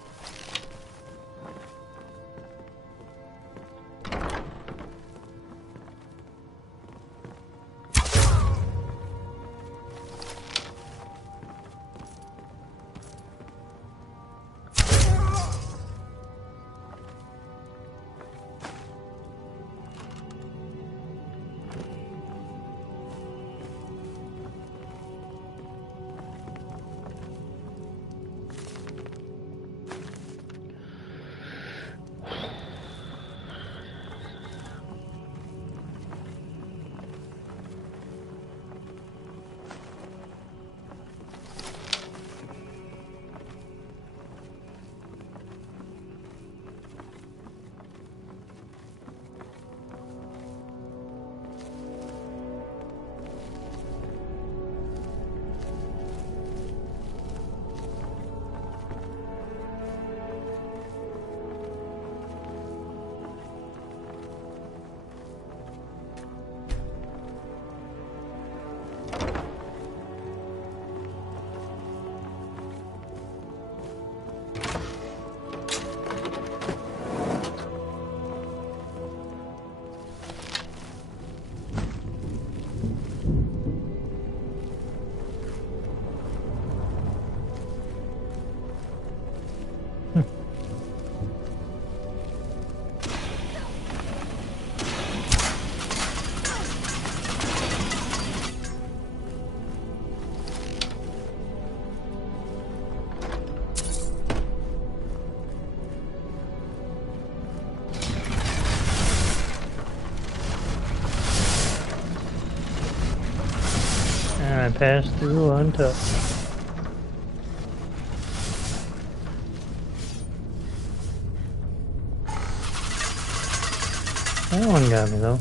And I passed through untouched. That one got me though.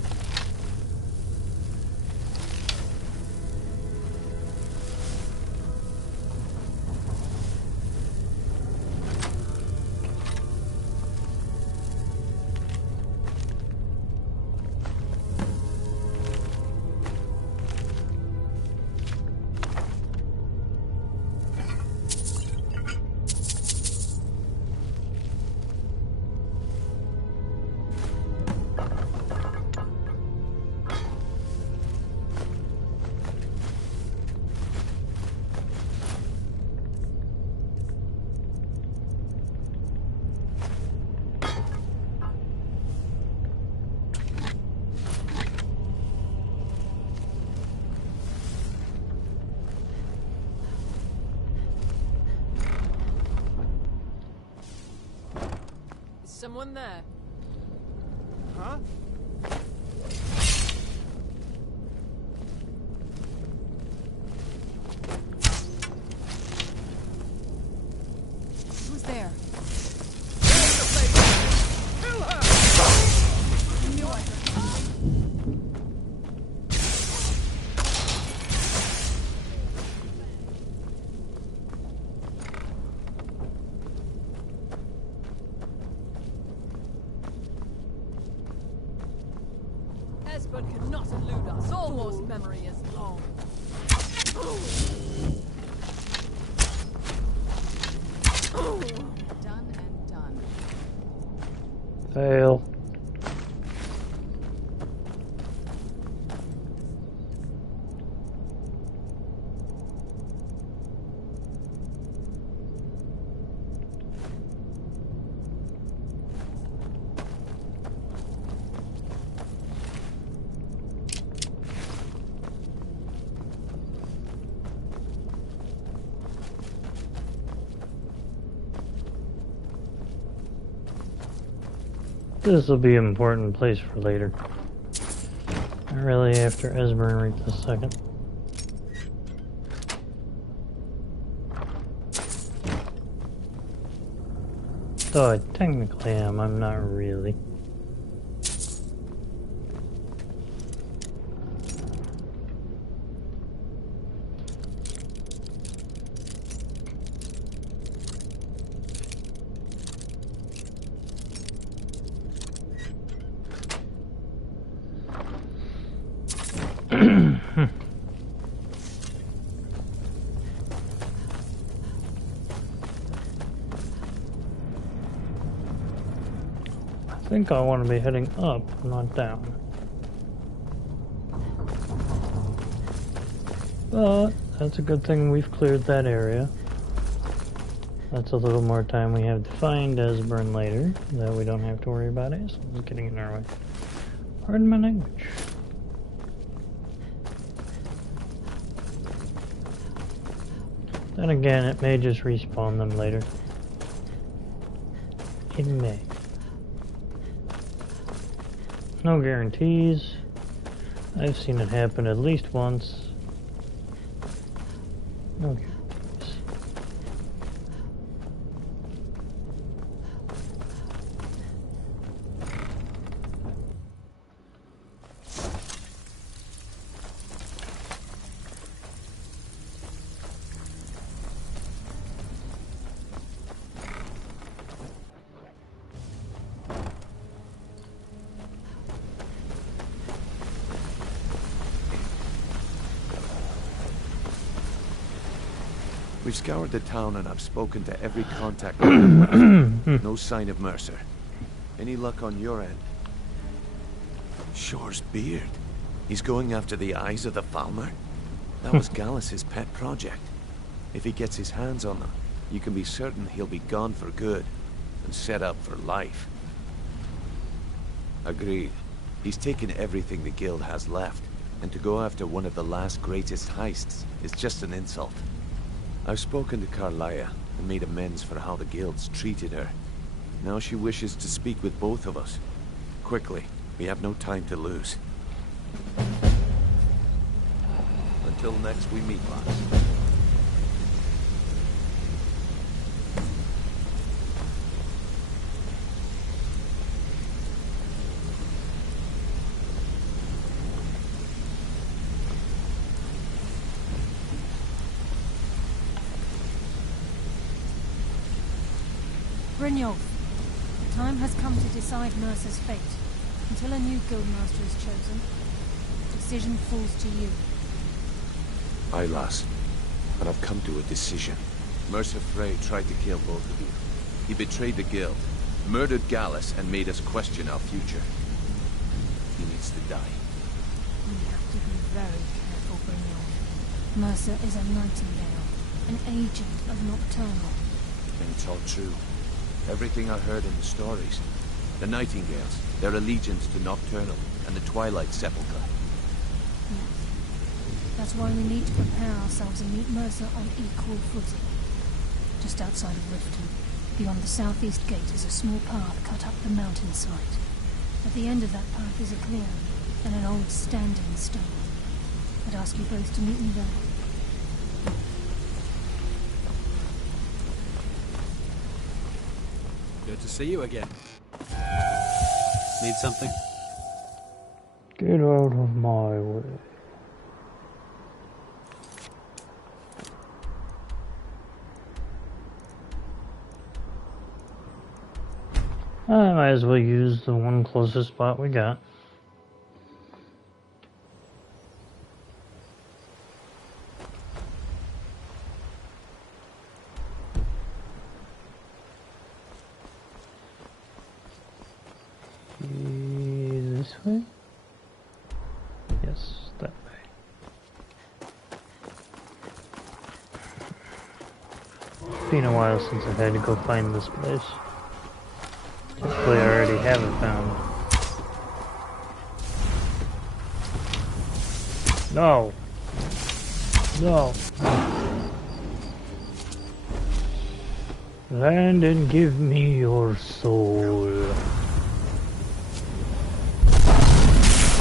Someone there. Huh? Who's there? Esbern cannot elude us. Almost memory is long. Done and done. Fail. This will be an important place for later. Not really after Esbern right this second. Though I technically am, I'm not really. I think I want to be heading up, not down. But that's a good thing we've cleared that area. That's a little more time we have to find Esbern later, that we don't have to worry about it. So it's getting in our way. Pardon my language. Then again, it may just respawn them later. It may. No guarantees. I've seen it happen at least once. No guarantees. We've scoured the town and I've spoken to every contact. No sign of Mercer. Any luck on your end? Shore's beard. He's going after the eyes of the Falmer? That was Gallus's pet project. If he gets his hands on them, you can be certain he'll be gone for good and set up for life. Agreed. He's taken everything the guild has left, and to go after one of the last greatest heists is just an insult. I've spoken to Carlia and made amends for how the guilds treated her. Now she wishes to speak with both of us. Quickly, we have no time to lose. Until next we meet, lads. Brynjolf, the time has come to decide Mercer's fate. Until a new guildmaster is chosen, the decision falls to you. Aye, lass. And I've come to a decision. Mercer Frey tried to kill both of you. He betrayed the guild, murdered Gallus, and made us question our future. He needs to die. We have to be very careful, Brynjolf. Mercer is a nightingale, an agent of Nocturnal. And it's all true. Everything I heard in the stories. The Nightingales, their allegiance to Nocturnal, and the Twilight Sepulchre. Yes. That's why we need to prepare ourselves and meet Mercer on equal footing. Just outside of Riften. Beyond the southeast gate is a small path cut up the mountainside. At the end of that path is a clearing and an old standing stone. I'd ask you both to meet me there. Good to see you again. Need something? Get out of my way. I might as well use the one closest spot we got. This way? Yes, that way. It's been a while since I've had to go find this place. Typically, I already have it found. No! No! Land and give me your soul.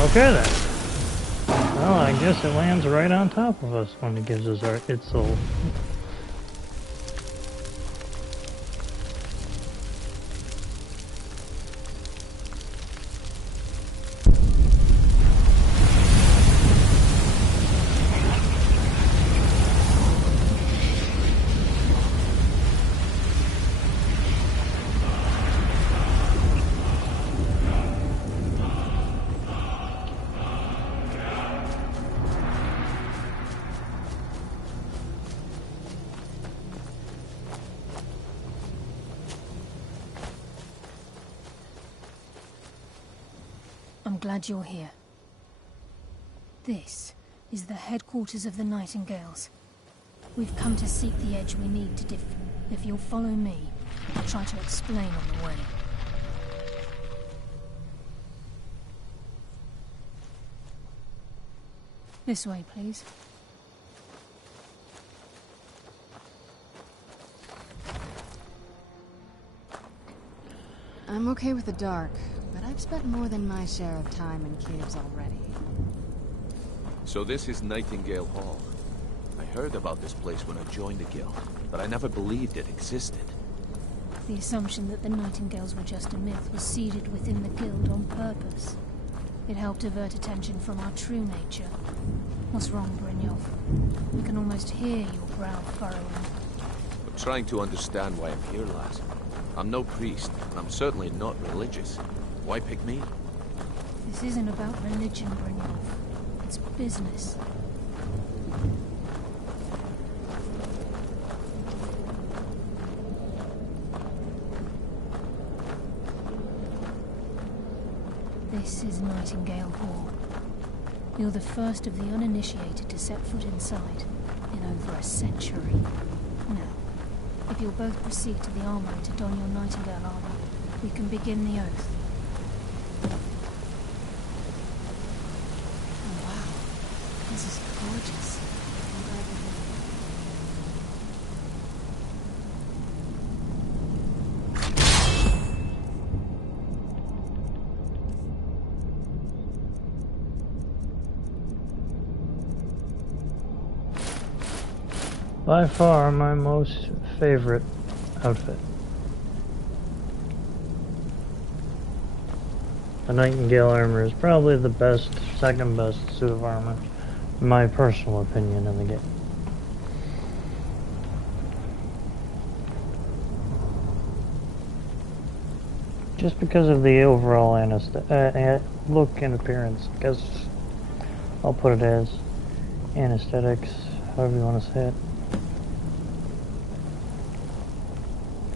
Okay then. Well, I guess it lands right on top of us when it gives us its soul. I'm glad you're here. This is the headquarters of the Nightingales. We've come to seek the edge we need to If you'll follow me, I'll try to explain on the way. This way, please. I'm okay with the dark, but I've spent more than my share of time in caves already. So this is Nightingale Hall. I heard about this place when I joined the guild, but I never believed it existed. The assumption that the Nightingales were just a myth was seeded within the guild on purpose. It helped divert attention from our true nature. What's wrong, Brynjolf? I can almost hear your brow furrowing. I'm trying to understand why I'm here, lass. I'm no priest, and I'm certainly not religious. Why pick me? This isn't about religion, Brynjolf. It's business. This is Nightingale Hall. You're the first of the uninitiated to set foot inside in over a century. Now, if you'll both proceed to the armory to don your Nightingale armor, we can begin the oath. Oh, wow. This is gorgeous. By far my most favorite outfit. The Nightingale armor is probably the best, second best suit of armor, in my personal opinion, in the game. Just because of the overall look and appearance, I guess I'll put it as anesthetics, however you want to say it.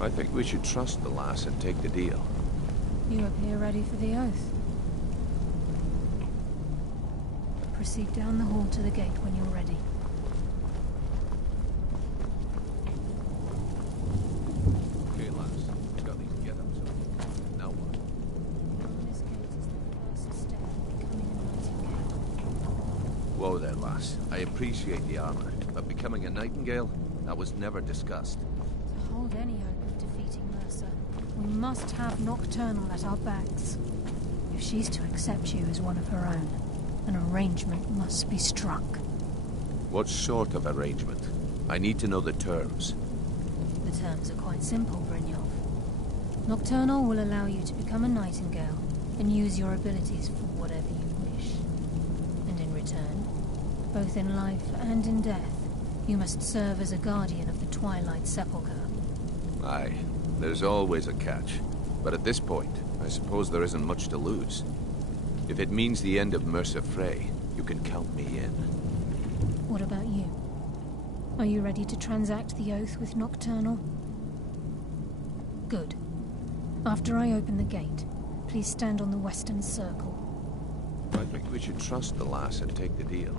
I think we should trust the lass and take the deal. You appear ready for the oath. Proceed down the hall to the gate when you're ready. Okay, lass. Got these get-ups. Now what? This gate is the first step in becoming a Nightingale. Whoa there, lass. I appreciate the armor, but becoming a Nightingale? That was never discussed. To hold any hope of defeating Mercer. We must have Nocturnal at our backs. If she's to accept you as one of her own, an arrangement must be struck. What sort of arrangement? I need to know the terms. The terms are quite simple, Brynjolf. Nocturnal will allow you to become a nightingale and use your abilities for whatever you wish. And in return, both in life and in death, you must serve as a guardian of the Twilight Sepulchre. Aye, there's always a catch. But at this point, I suppose there isn't much to lose. If it means the end of Mercer Frey, you can count me in. What about you? Are you ready to transact the oath with Nocturnal? Good. After I open the gate, please stand on the western circle. I think we should trust the lass and take the deal.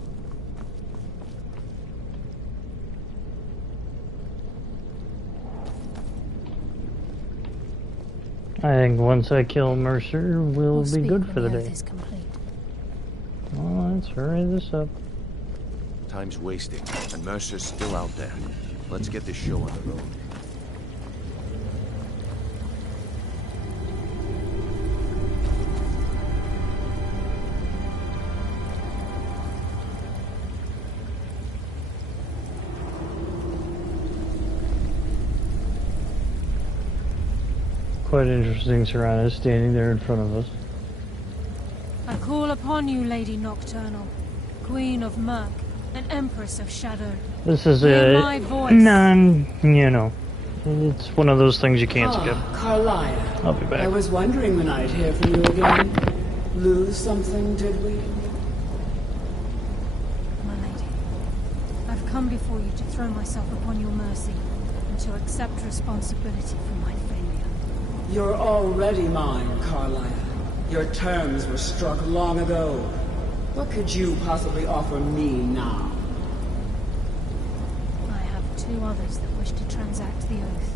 I think once I kill Mercer, we'll be good for the day. Is complete. Well, let's hurry this up. Time's wasting, and Mercer's still out there. Let's get this show on the road. Quite interesting, Serana standing there in front of us. I call upon you, Lady Nocturnal, Queen of Murk, and Empress of Shadow. This is Hear a my voice. it's one of those things you can't skip. Carlia. I'll be back. I was wondering when I'd hear from you again. Lose something, did we? My lady, I've come before you to throw myself upon your mercy and to accept responsibility for my failure. You're already mine, Carlia. Your terms were struck long ago. What could you possibly offer me now? I have two others that wish to transact the oath,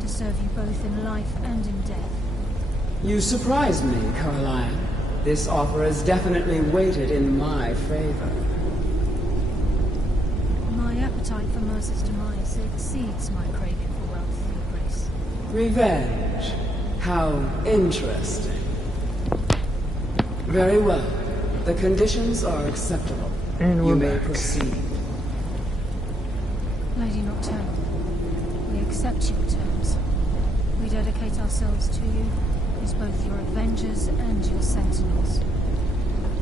to serve you both in life and in death. You surprise me, Carlia. This offer is definitely weighted in my favor. My appetite for Mercer's demise exceeds my craving for wealth, Your Grace. Revenge. How interesting. Very well. The conditions are acceptable. And you we're may back. proceed. Lady Nocturnal, we accept your terms. We dedicate ourselves to you as both your avengers and your sentinels.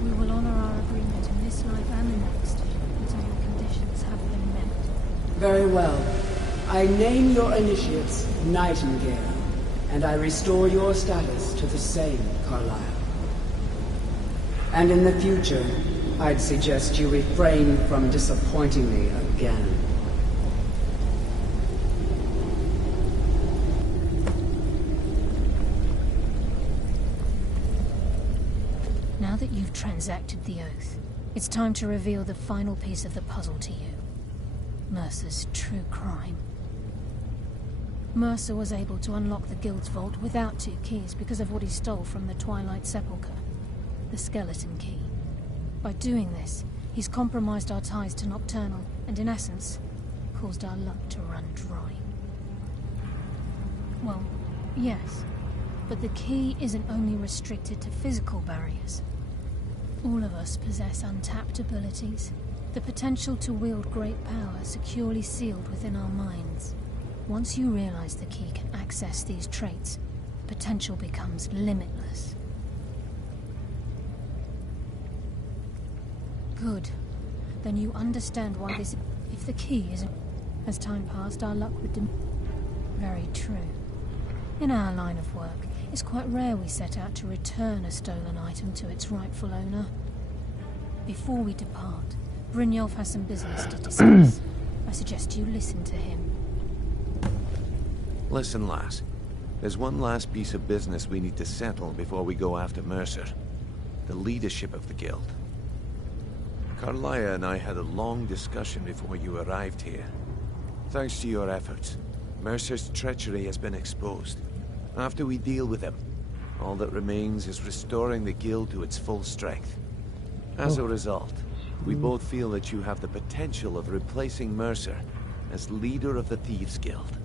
We will honor our agreement in this life and the next until your conditions have been met. Very well. I name your initiates Nightingale, and I restore your status to the same, Carlisle. And in the future, I'd suggest you refrain from disappointing me again. Now that you've transacted the oath, it's time to reveal the final piece of the puzzle to you. Mercer's true crime. Mercer was able to unlock the Guild's vault without 2 keys because of what he stole from the Twilight Sepulchre. The skeleton key. By doing this, he's compromised our ties to Nocturnal, and in essence, caused our luck to run dry. Well, yes, but the key isn't only restricted to physical barriers. All of us possess untapped abilities, the potential to wield great power securely sealed within our minds. Once you realize the key can access these traits, potential becomes limitless. Good. Then you understand why this... If the key isn't... As time passed, our luck would Very true. In our line of work, it's quite rare we set out to return a stolen item to its rightful owner. Before we depart, Brynjolf has some business to discuss. I suggest you listen to him. Listen, lass. There's one last piece of business we need to settle before we go after Mercer. The leadership of the Guild. Carlia and I had a long discussion before you arrived here. Thanks to your efforts, Mercer's treachery has been exposed. After we deal with him, all that remains is restoring the Guild to its full strength. As a result, we both feel that you have the potential of replacing Mercer as leader of the Thieves' Guild.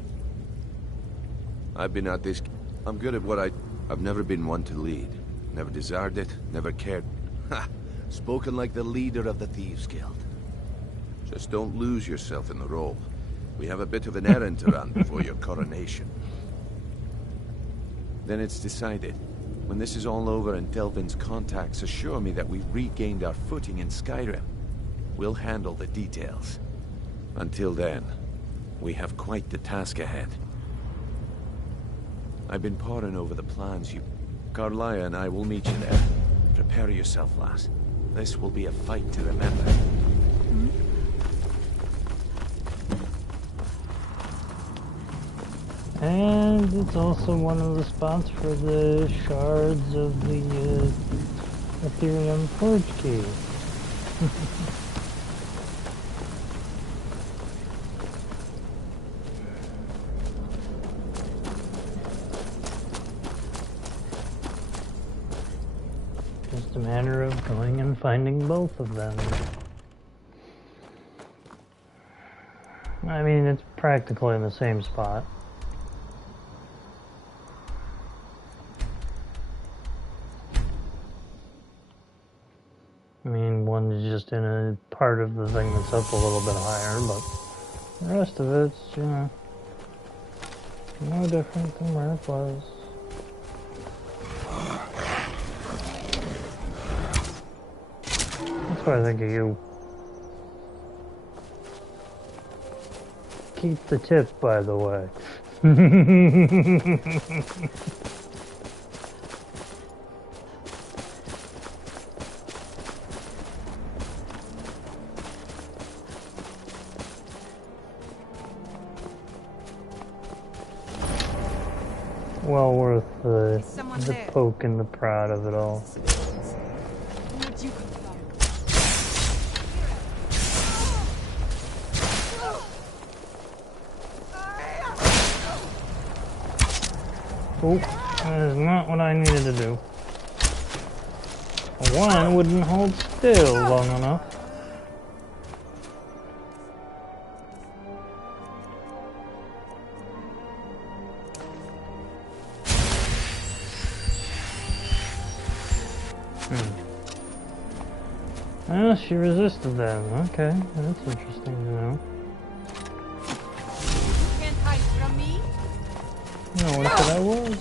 I've been at this... I'm good at what I've never been one to lead. Never desired it, never cared. Ha! Spoken like the leader of the Thieves Guild. Just don't lose yourself in the role. We have a bit of an errand to run before your coronation. Then it's decided. When this is all over and Delvin's contacts assure me that we've regained our footing in Skyrim, we'll handle the details. Until then, we have quite the task ahead. I've been poring over the plans you... Carlia and I will meet you there. Prepare yourself, lass. This will be a fight to remember. And it's also one of the spots for the shards of the Ethereum Forge Key. Just a matter of going and finding both of them. I mean, it's practically in the same spot. I mean, one's just in a part of the thing that's up a little bit higher, but the rest of it's, you know, no different than where it was. That's what I think of you. Keep the tip, by the way. Well worth the poke and the prod of it all. Oh, that is not what I needed to do. One wouldn't hold still long enough. Well, she resisted that. Okay, that's interesting to know. You can't hide from me. No, what said I was?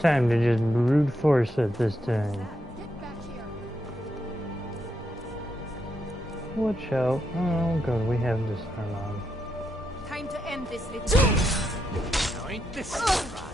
Time to just brute force it this time. Get back here. Watch out. Oh, good. We have this turn on. Time to end this little. Now ain't this a surprise?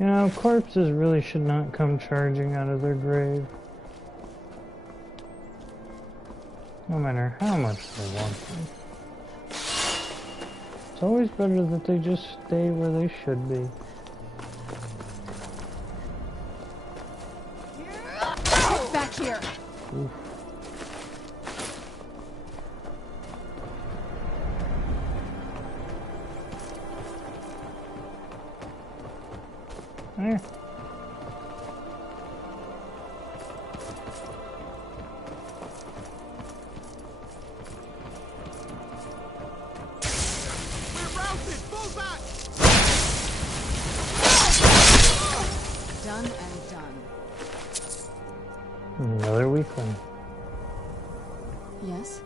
You know, corpses really should not come charging out of their grave. No matter how much they want them. It's always better that they just stay where they should be. Get back here. Oof. There. Done and done. Another weakling. Yes?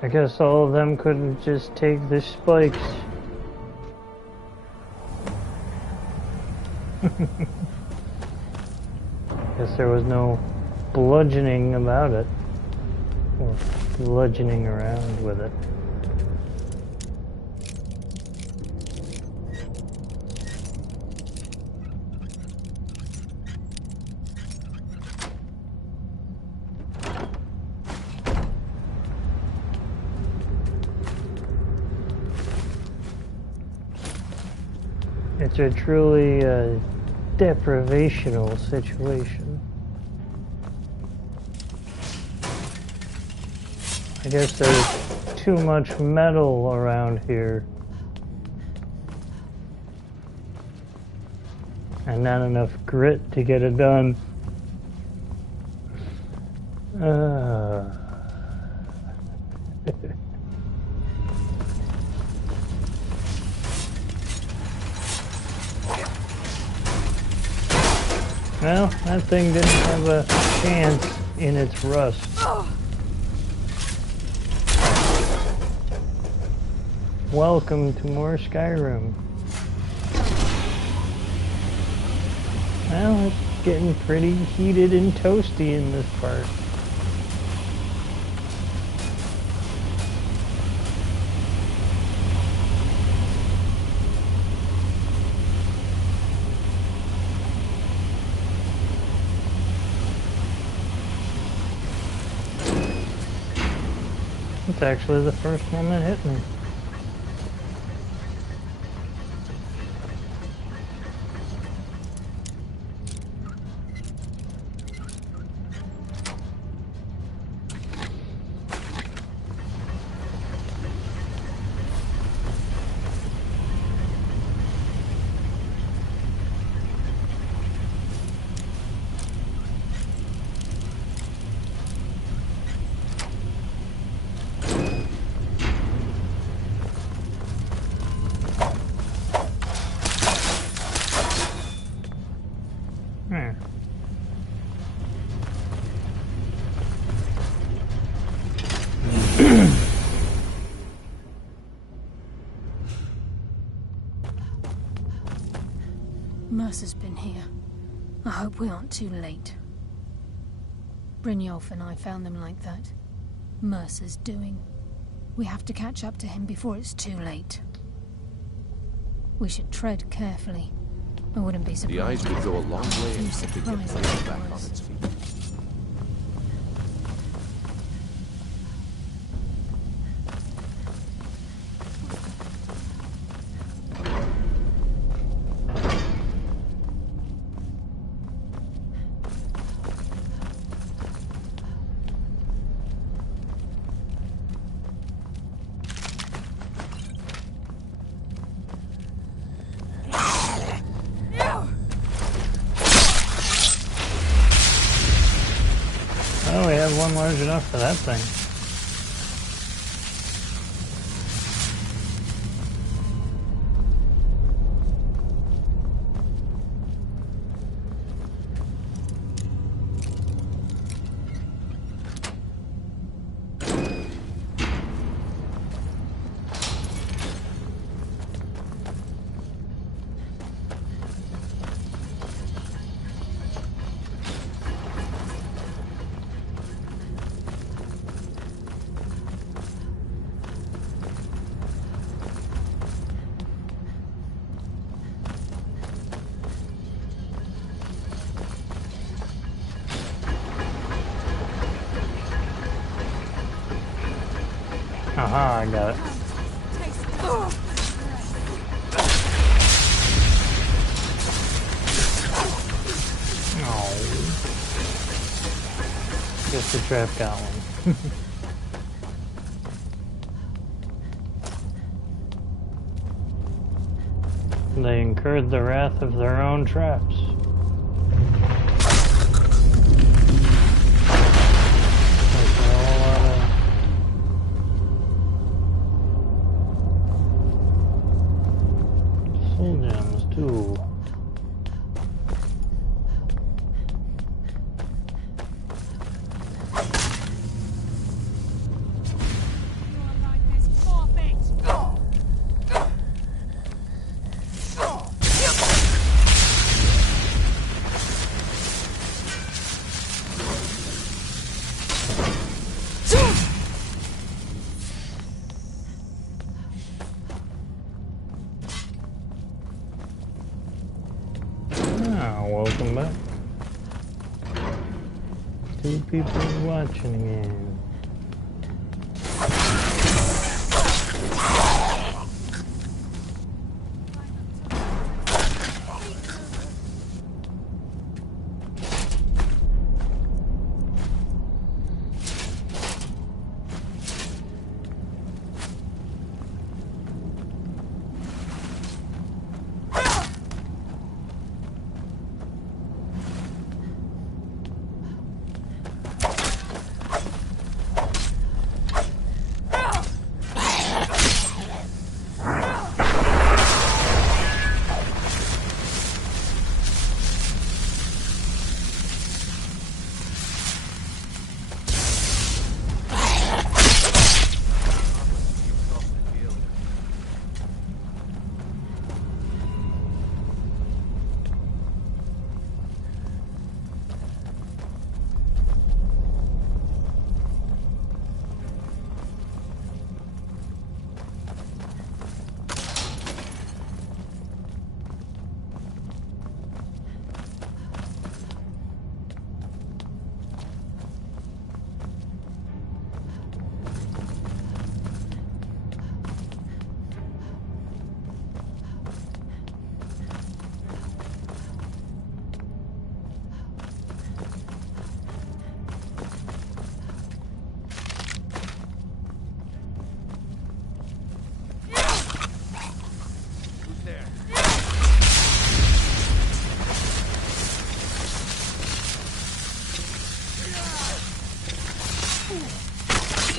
I guess all of them couldn't just take the spikes. Guess there was no bludgeoning about it. Or bludgeoning around with it. It's a truly deprivational situation. I guess there's too much metal around here. And not enough grit to get it done. Well, that thing didn't have a chance in its rust. Welcome to more Skyrim. Well, it's getting pretty heated and toasty in this part. It's actually the first one that hit me. Mercer's been here. I hope we aren't too late. Brynjolf and I found them like that. Mercer's doing. We have to catch up to him before it's too late. We should tread carefully. I wouldn't be surprised. The eyes could go a long way Too if it could get surprising back on was. its feet. Oh, we have one large enough for that thing. Aha, I got it. Oh. Guess the trap got one. They incurred the wrath of their own traps. Soul gems too. welcome back. Two people watching again.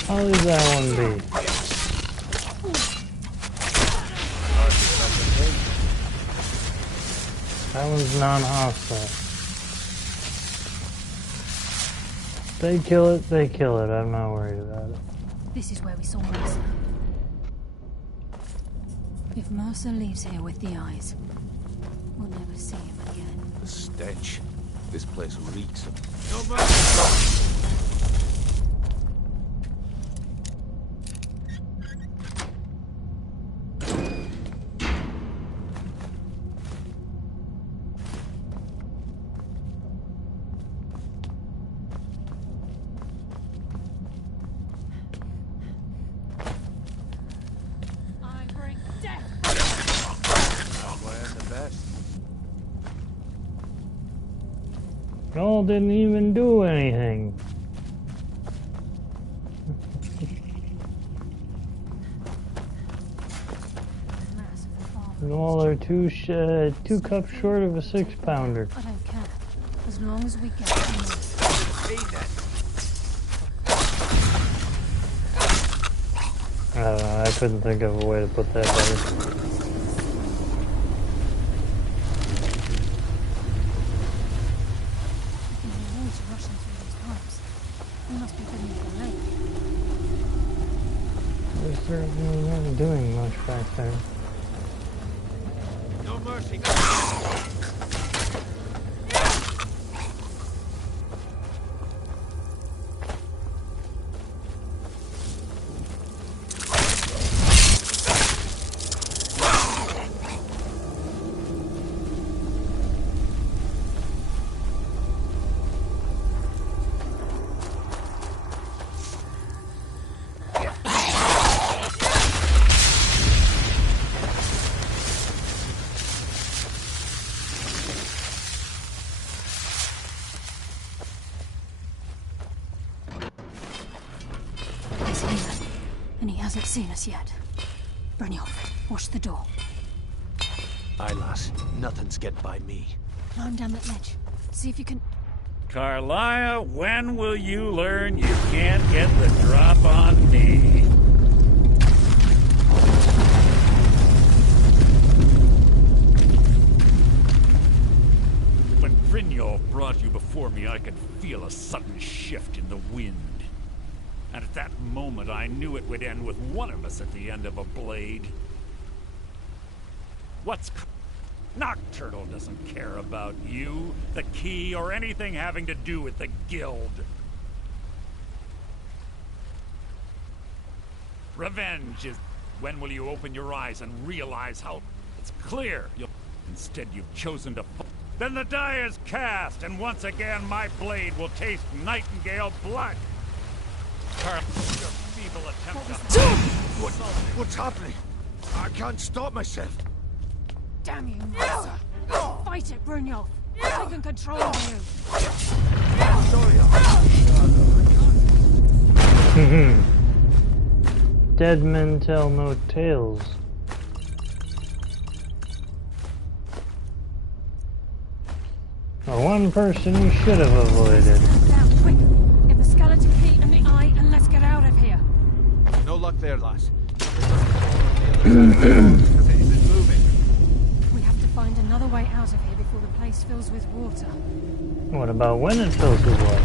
How does that one be? That one's non-hostile. They kill it, they kill it. I'm not worried about it. This is where we saw Mercer. If Mercer leaves here with the eyes, we'll never see him again. The stench. This place reeks of... Y'all didn't even do anything. Y'all are two cups short of a 6-pounder. I don't care, as long as we get I don't know, I couldn't think of a way to put that better. They're not doing much back there. No mercy. And he hasn't seen us yet. Brynjolf, watch the door. Aye, lass. Nothing's get by me. Climb down that ledge. See if you can... Carlia, when will you learn you can't get the drop on me? When Brynjolf brought you before me, I could feel a sudden shift in the wind. And at that moment, I knew it would end with one of us at the end of a blade. Nocturne doesn't care about you, the key, or anything having to do with the guild. Revenge is... When will you open your eyes and realize how... It's clear. Instead, you've chosen to... Then the die is cast, and once again my blade will taste Nightingale blood. Carl, your feeble attempt to... What's happening? I can't stop myself. Damn you, Master. Fight it, Brynjolf. I've taken control of you. Dead men tell no tales. Or one person you should have avoided. Down, quick! Get the skeleton key and the eye, and let's get out of here. No luck there, lass. Because it isn't moving. We have to find another way out of here before the place fills with water. What about when it fills with water?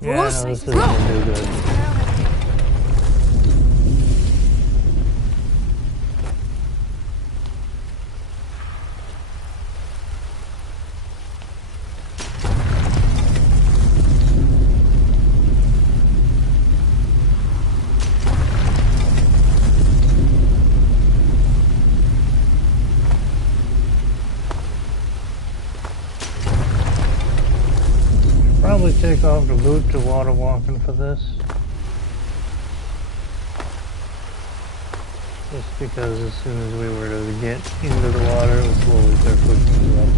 Yeah, no, this isn't gonna do good. Probably take off the boot to water walking for this. Just because as soon as we were to get into the water, it would slowly start pushing us up.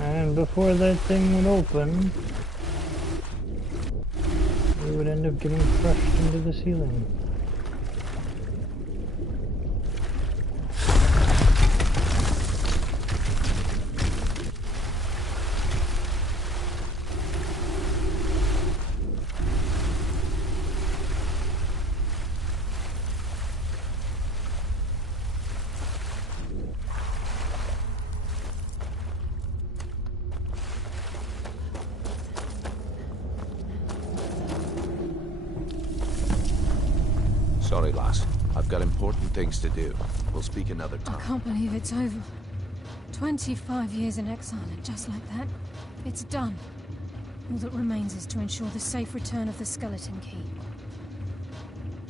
And before that thing would open, we would end up getting crushed into the ceiling. Sorry, lass. I've got important things to do. We'll speak another I time. can't believe it's over. 25 years in exile, and just like that, it's done. All that remains is to ensure the safe return of the skeleton key.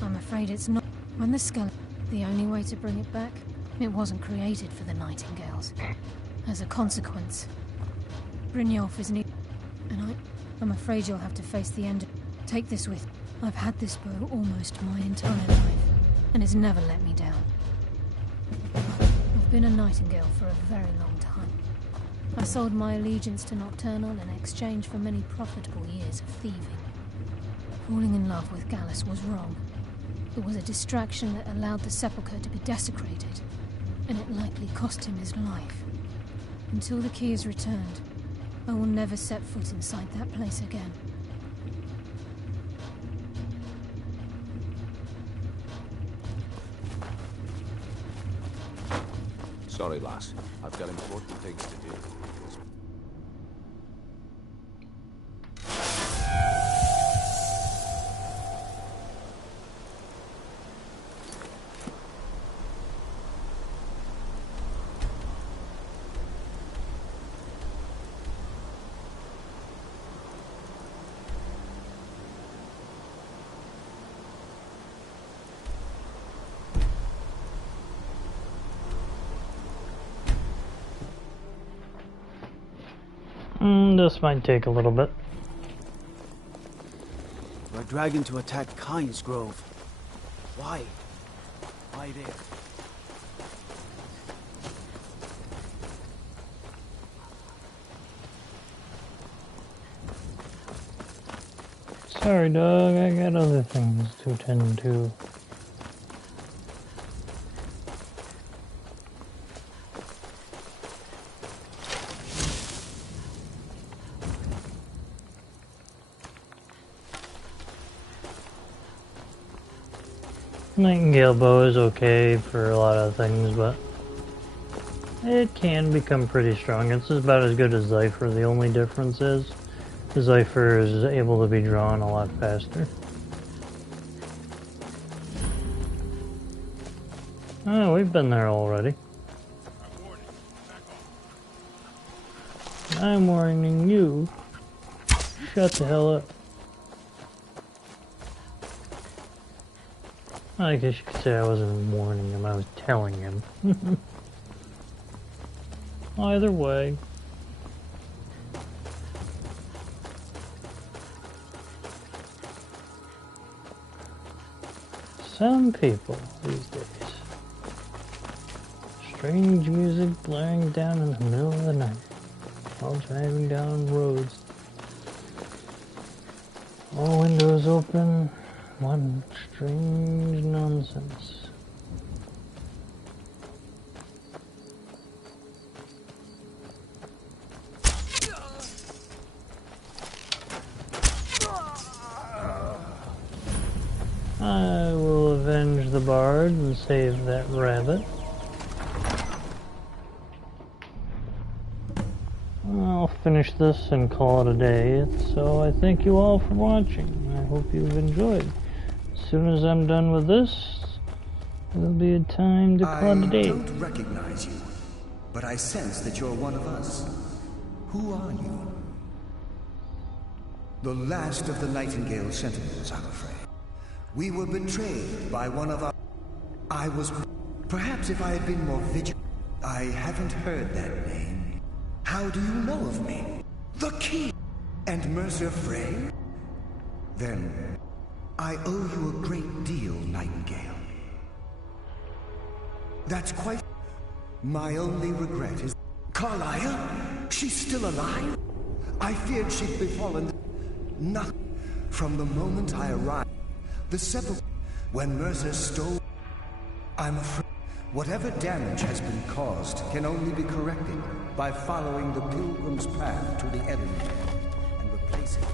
I'm afraid it's not. When the skeleton... The only way to bring it back, it wasn't created for the Nightingales. As a consequence, Brynjolf is needed. And I'm afraid you'll have to face the end. Take this with you. I've had this bow almost my entire life, and it's never let me down. I've been a Nightingale for a very long time. I sold my allegiance to Nocturnal in exchange for many profitable years of thieving. Falling in love with Gallus was wrong. It was a distraction that allowed the sepulchre to be desecrated, and it likely cost him his life. Until the key is returned, I will never set foot inside that place again. Sorry, lass. I've got important things to do. This might take a little bit. We're dragging to attack Kyne's Grove. Why? Why there? Sorry, dog. I got other things to attend to. Nightingale bow is okay for a lot of things, but it can become pretty strong. It's about as good as Zypher. The only difference is Zypher is able to be drawn a lot faster. Oh, we've been there already. I'm warning you. Shut the hell up. I guess you could say I wasn't warning him, I was telling him. Either way. Some people these days. Strange music blaring down in the middle of the night while driving down roads. All windows open. What strange nonsense. I will avenge the bard and save that rabbit. I'll finish this and call it a day, so I thank you all for watching. I hope you've enjoyed. As soon as I'm done with this, it'll be a time to call it a day. I don't recognize you, but I sense that you're one of us. Who are you? The last of the Nightingale Sentinels, I'm afraid. We were betrayed by one of our... I was... Perhaps if I had been more vigilant... I haven't heard that name. How do you know of me? The King! And Mercer Frey? Then... I owe you a great deal, Nightingale. That's quite... My only regret is... Carlisle? She's still alive? I feared she'd befallen... Nothing. From the moment I arrived... The sepulchre... When Mercer stole... I'm afraid... Whatever damage has been caused can only be corrected by following the pilgrim's path to the Ebony and replacing it.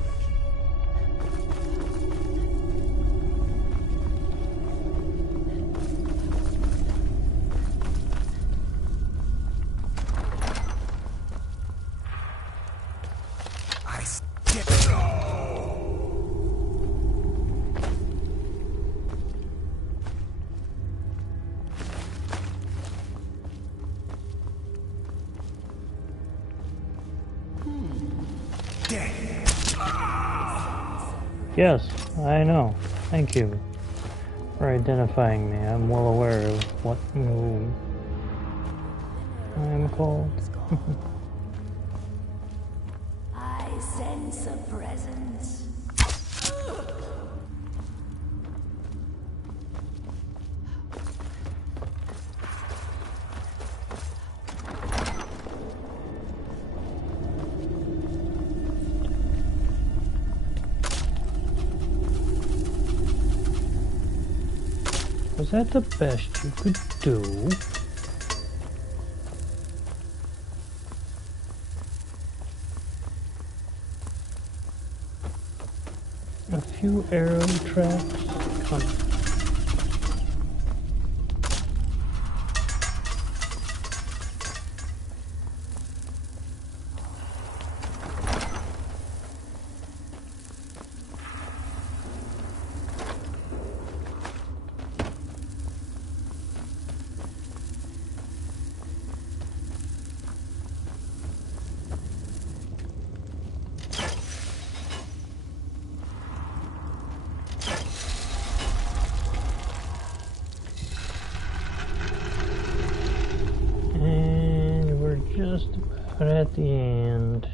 Yes, I know. Thank you for identifying me. I'm well aware of what I'm called. I sense a presence. Was that the best you could do? A few arrow traps coming. Just about at the end.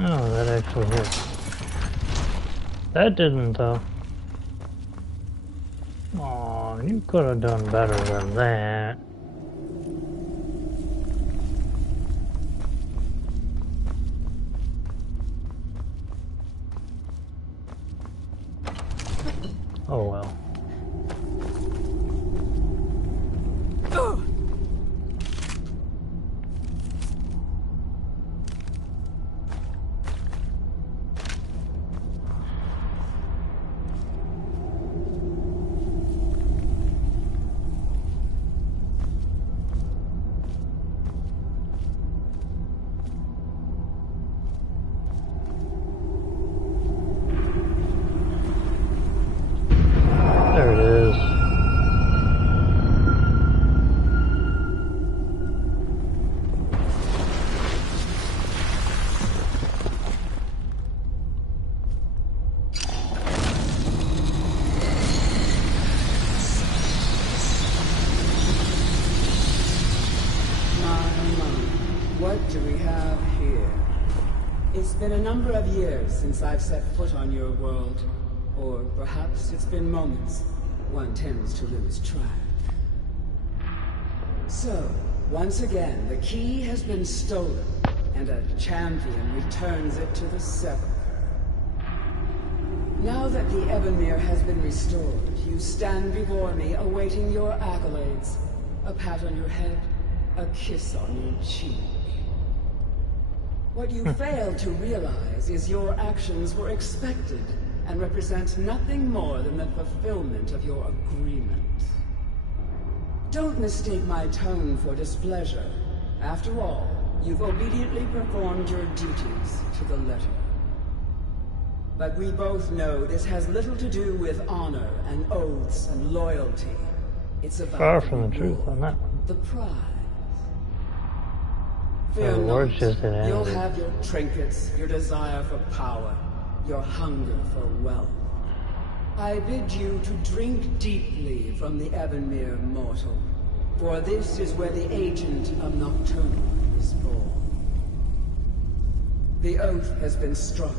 Oh, that actually hit. That didn't, though. Aw, you could have done better than that. Oh well. been a number of years since I've set foot on your world. Or perhaps it's been moments. One tends to lose track. So, once again, the key has been stolen, and a champion returns it to the Sepulchre. Now that the Ebonmere has been restored, you stand before me awaiting your accolades. A pat on your head, a kiss on your cheek. What you fail to realize is your actions were expected and represent nothing more than the fulfillment of your agreement. Don't mistake my tone for displeasure. After all, you've obediently performed your duties to the letter. But we both know this has little to do with honor and oaths and loyalty. It's about far from the truth on that one. The prize. The Fear Lord's not. just an You'll answer. have your trinkets, your desire for power, your hunger for wealth. I bid you to drink deeply from the Ebonmere mortal, for this is where the agent of Nocturnal is born. The oath has been struck,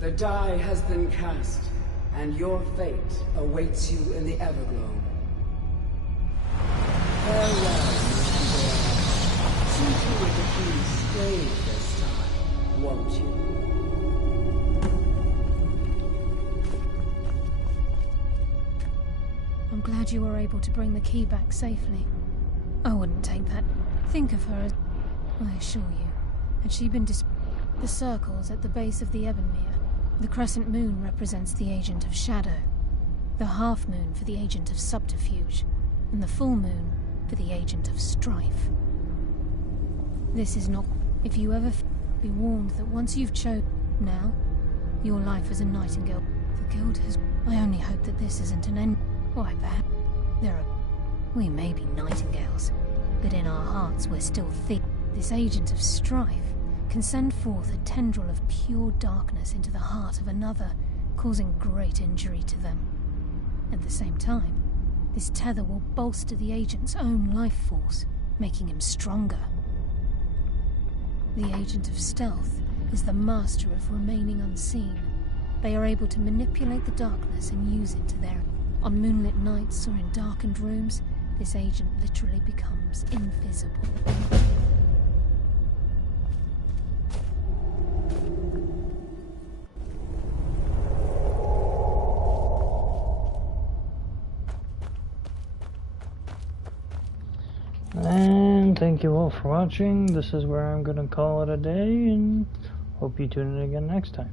the die has been cast, and your fate awaits you in the Everglow. Farewell, Mr. Boy. See to it that you stay this time, won't you? I'm glad you were able to bring the key back safely. I wouldn't take that. Think of her as... I assure you, had she been the circles at the base of the Ebonmere, the crescent moon represents the agent of shadow, the half moon for the agent of subterfuge, and the full moon for the agent of strife. This is not... If you ever be warned that once you've chosen... Now, your life as a nightingale, the guild has... I only hope that this isn't an end... Why, perhaps there are... We may be nightingales, but in our hearts we're still thieves. This agent of strife can send forth a tendril of pure darkness into the heart of another, causing great injury to them. At the same time, this tether will bolster the agent's own life force, making him stronger. The agent of stealth is the master of remaining unseen. They are able to manipulate the darkness and use it to their... On moonlit nights or in darkened rooms, this agent literally becomes invisible. And thank you all for watching. This is where I'm going to call it a day, and hope you tune in again next time.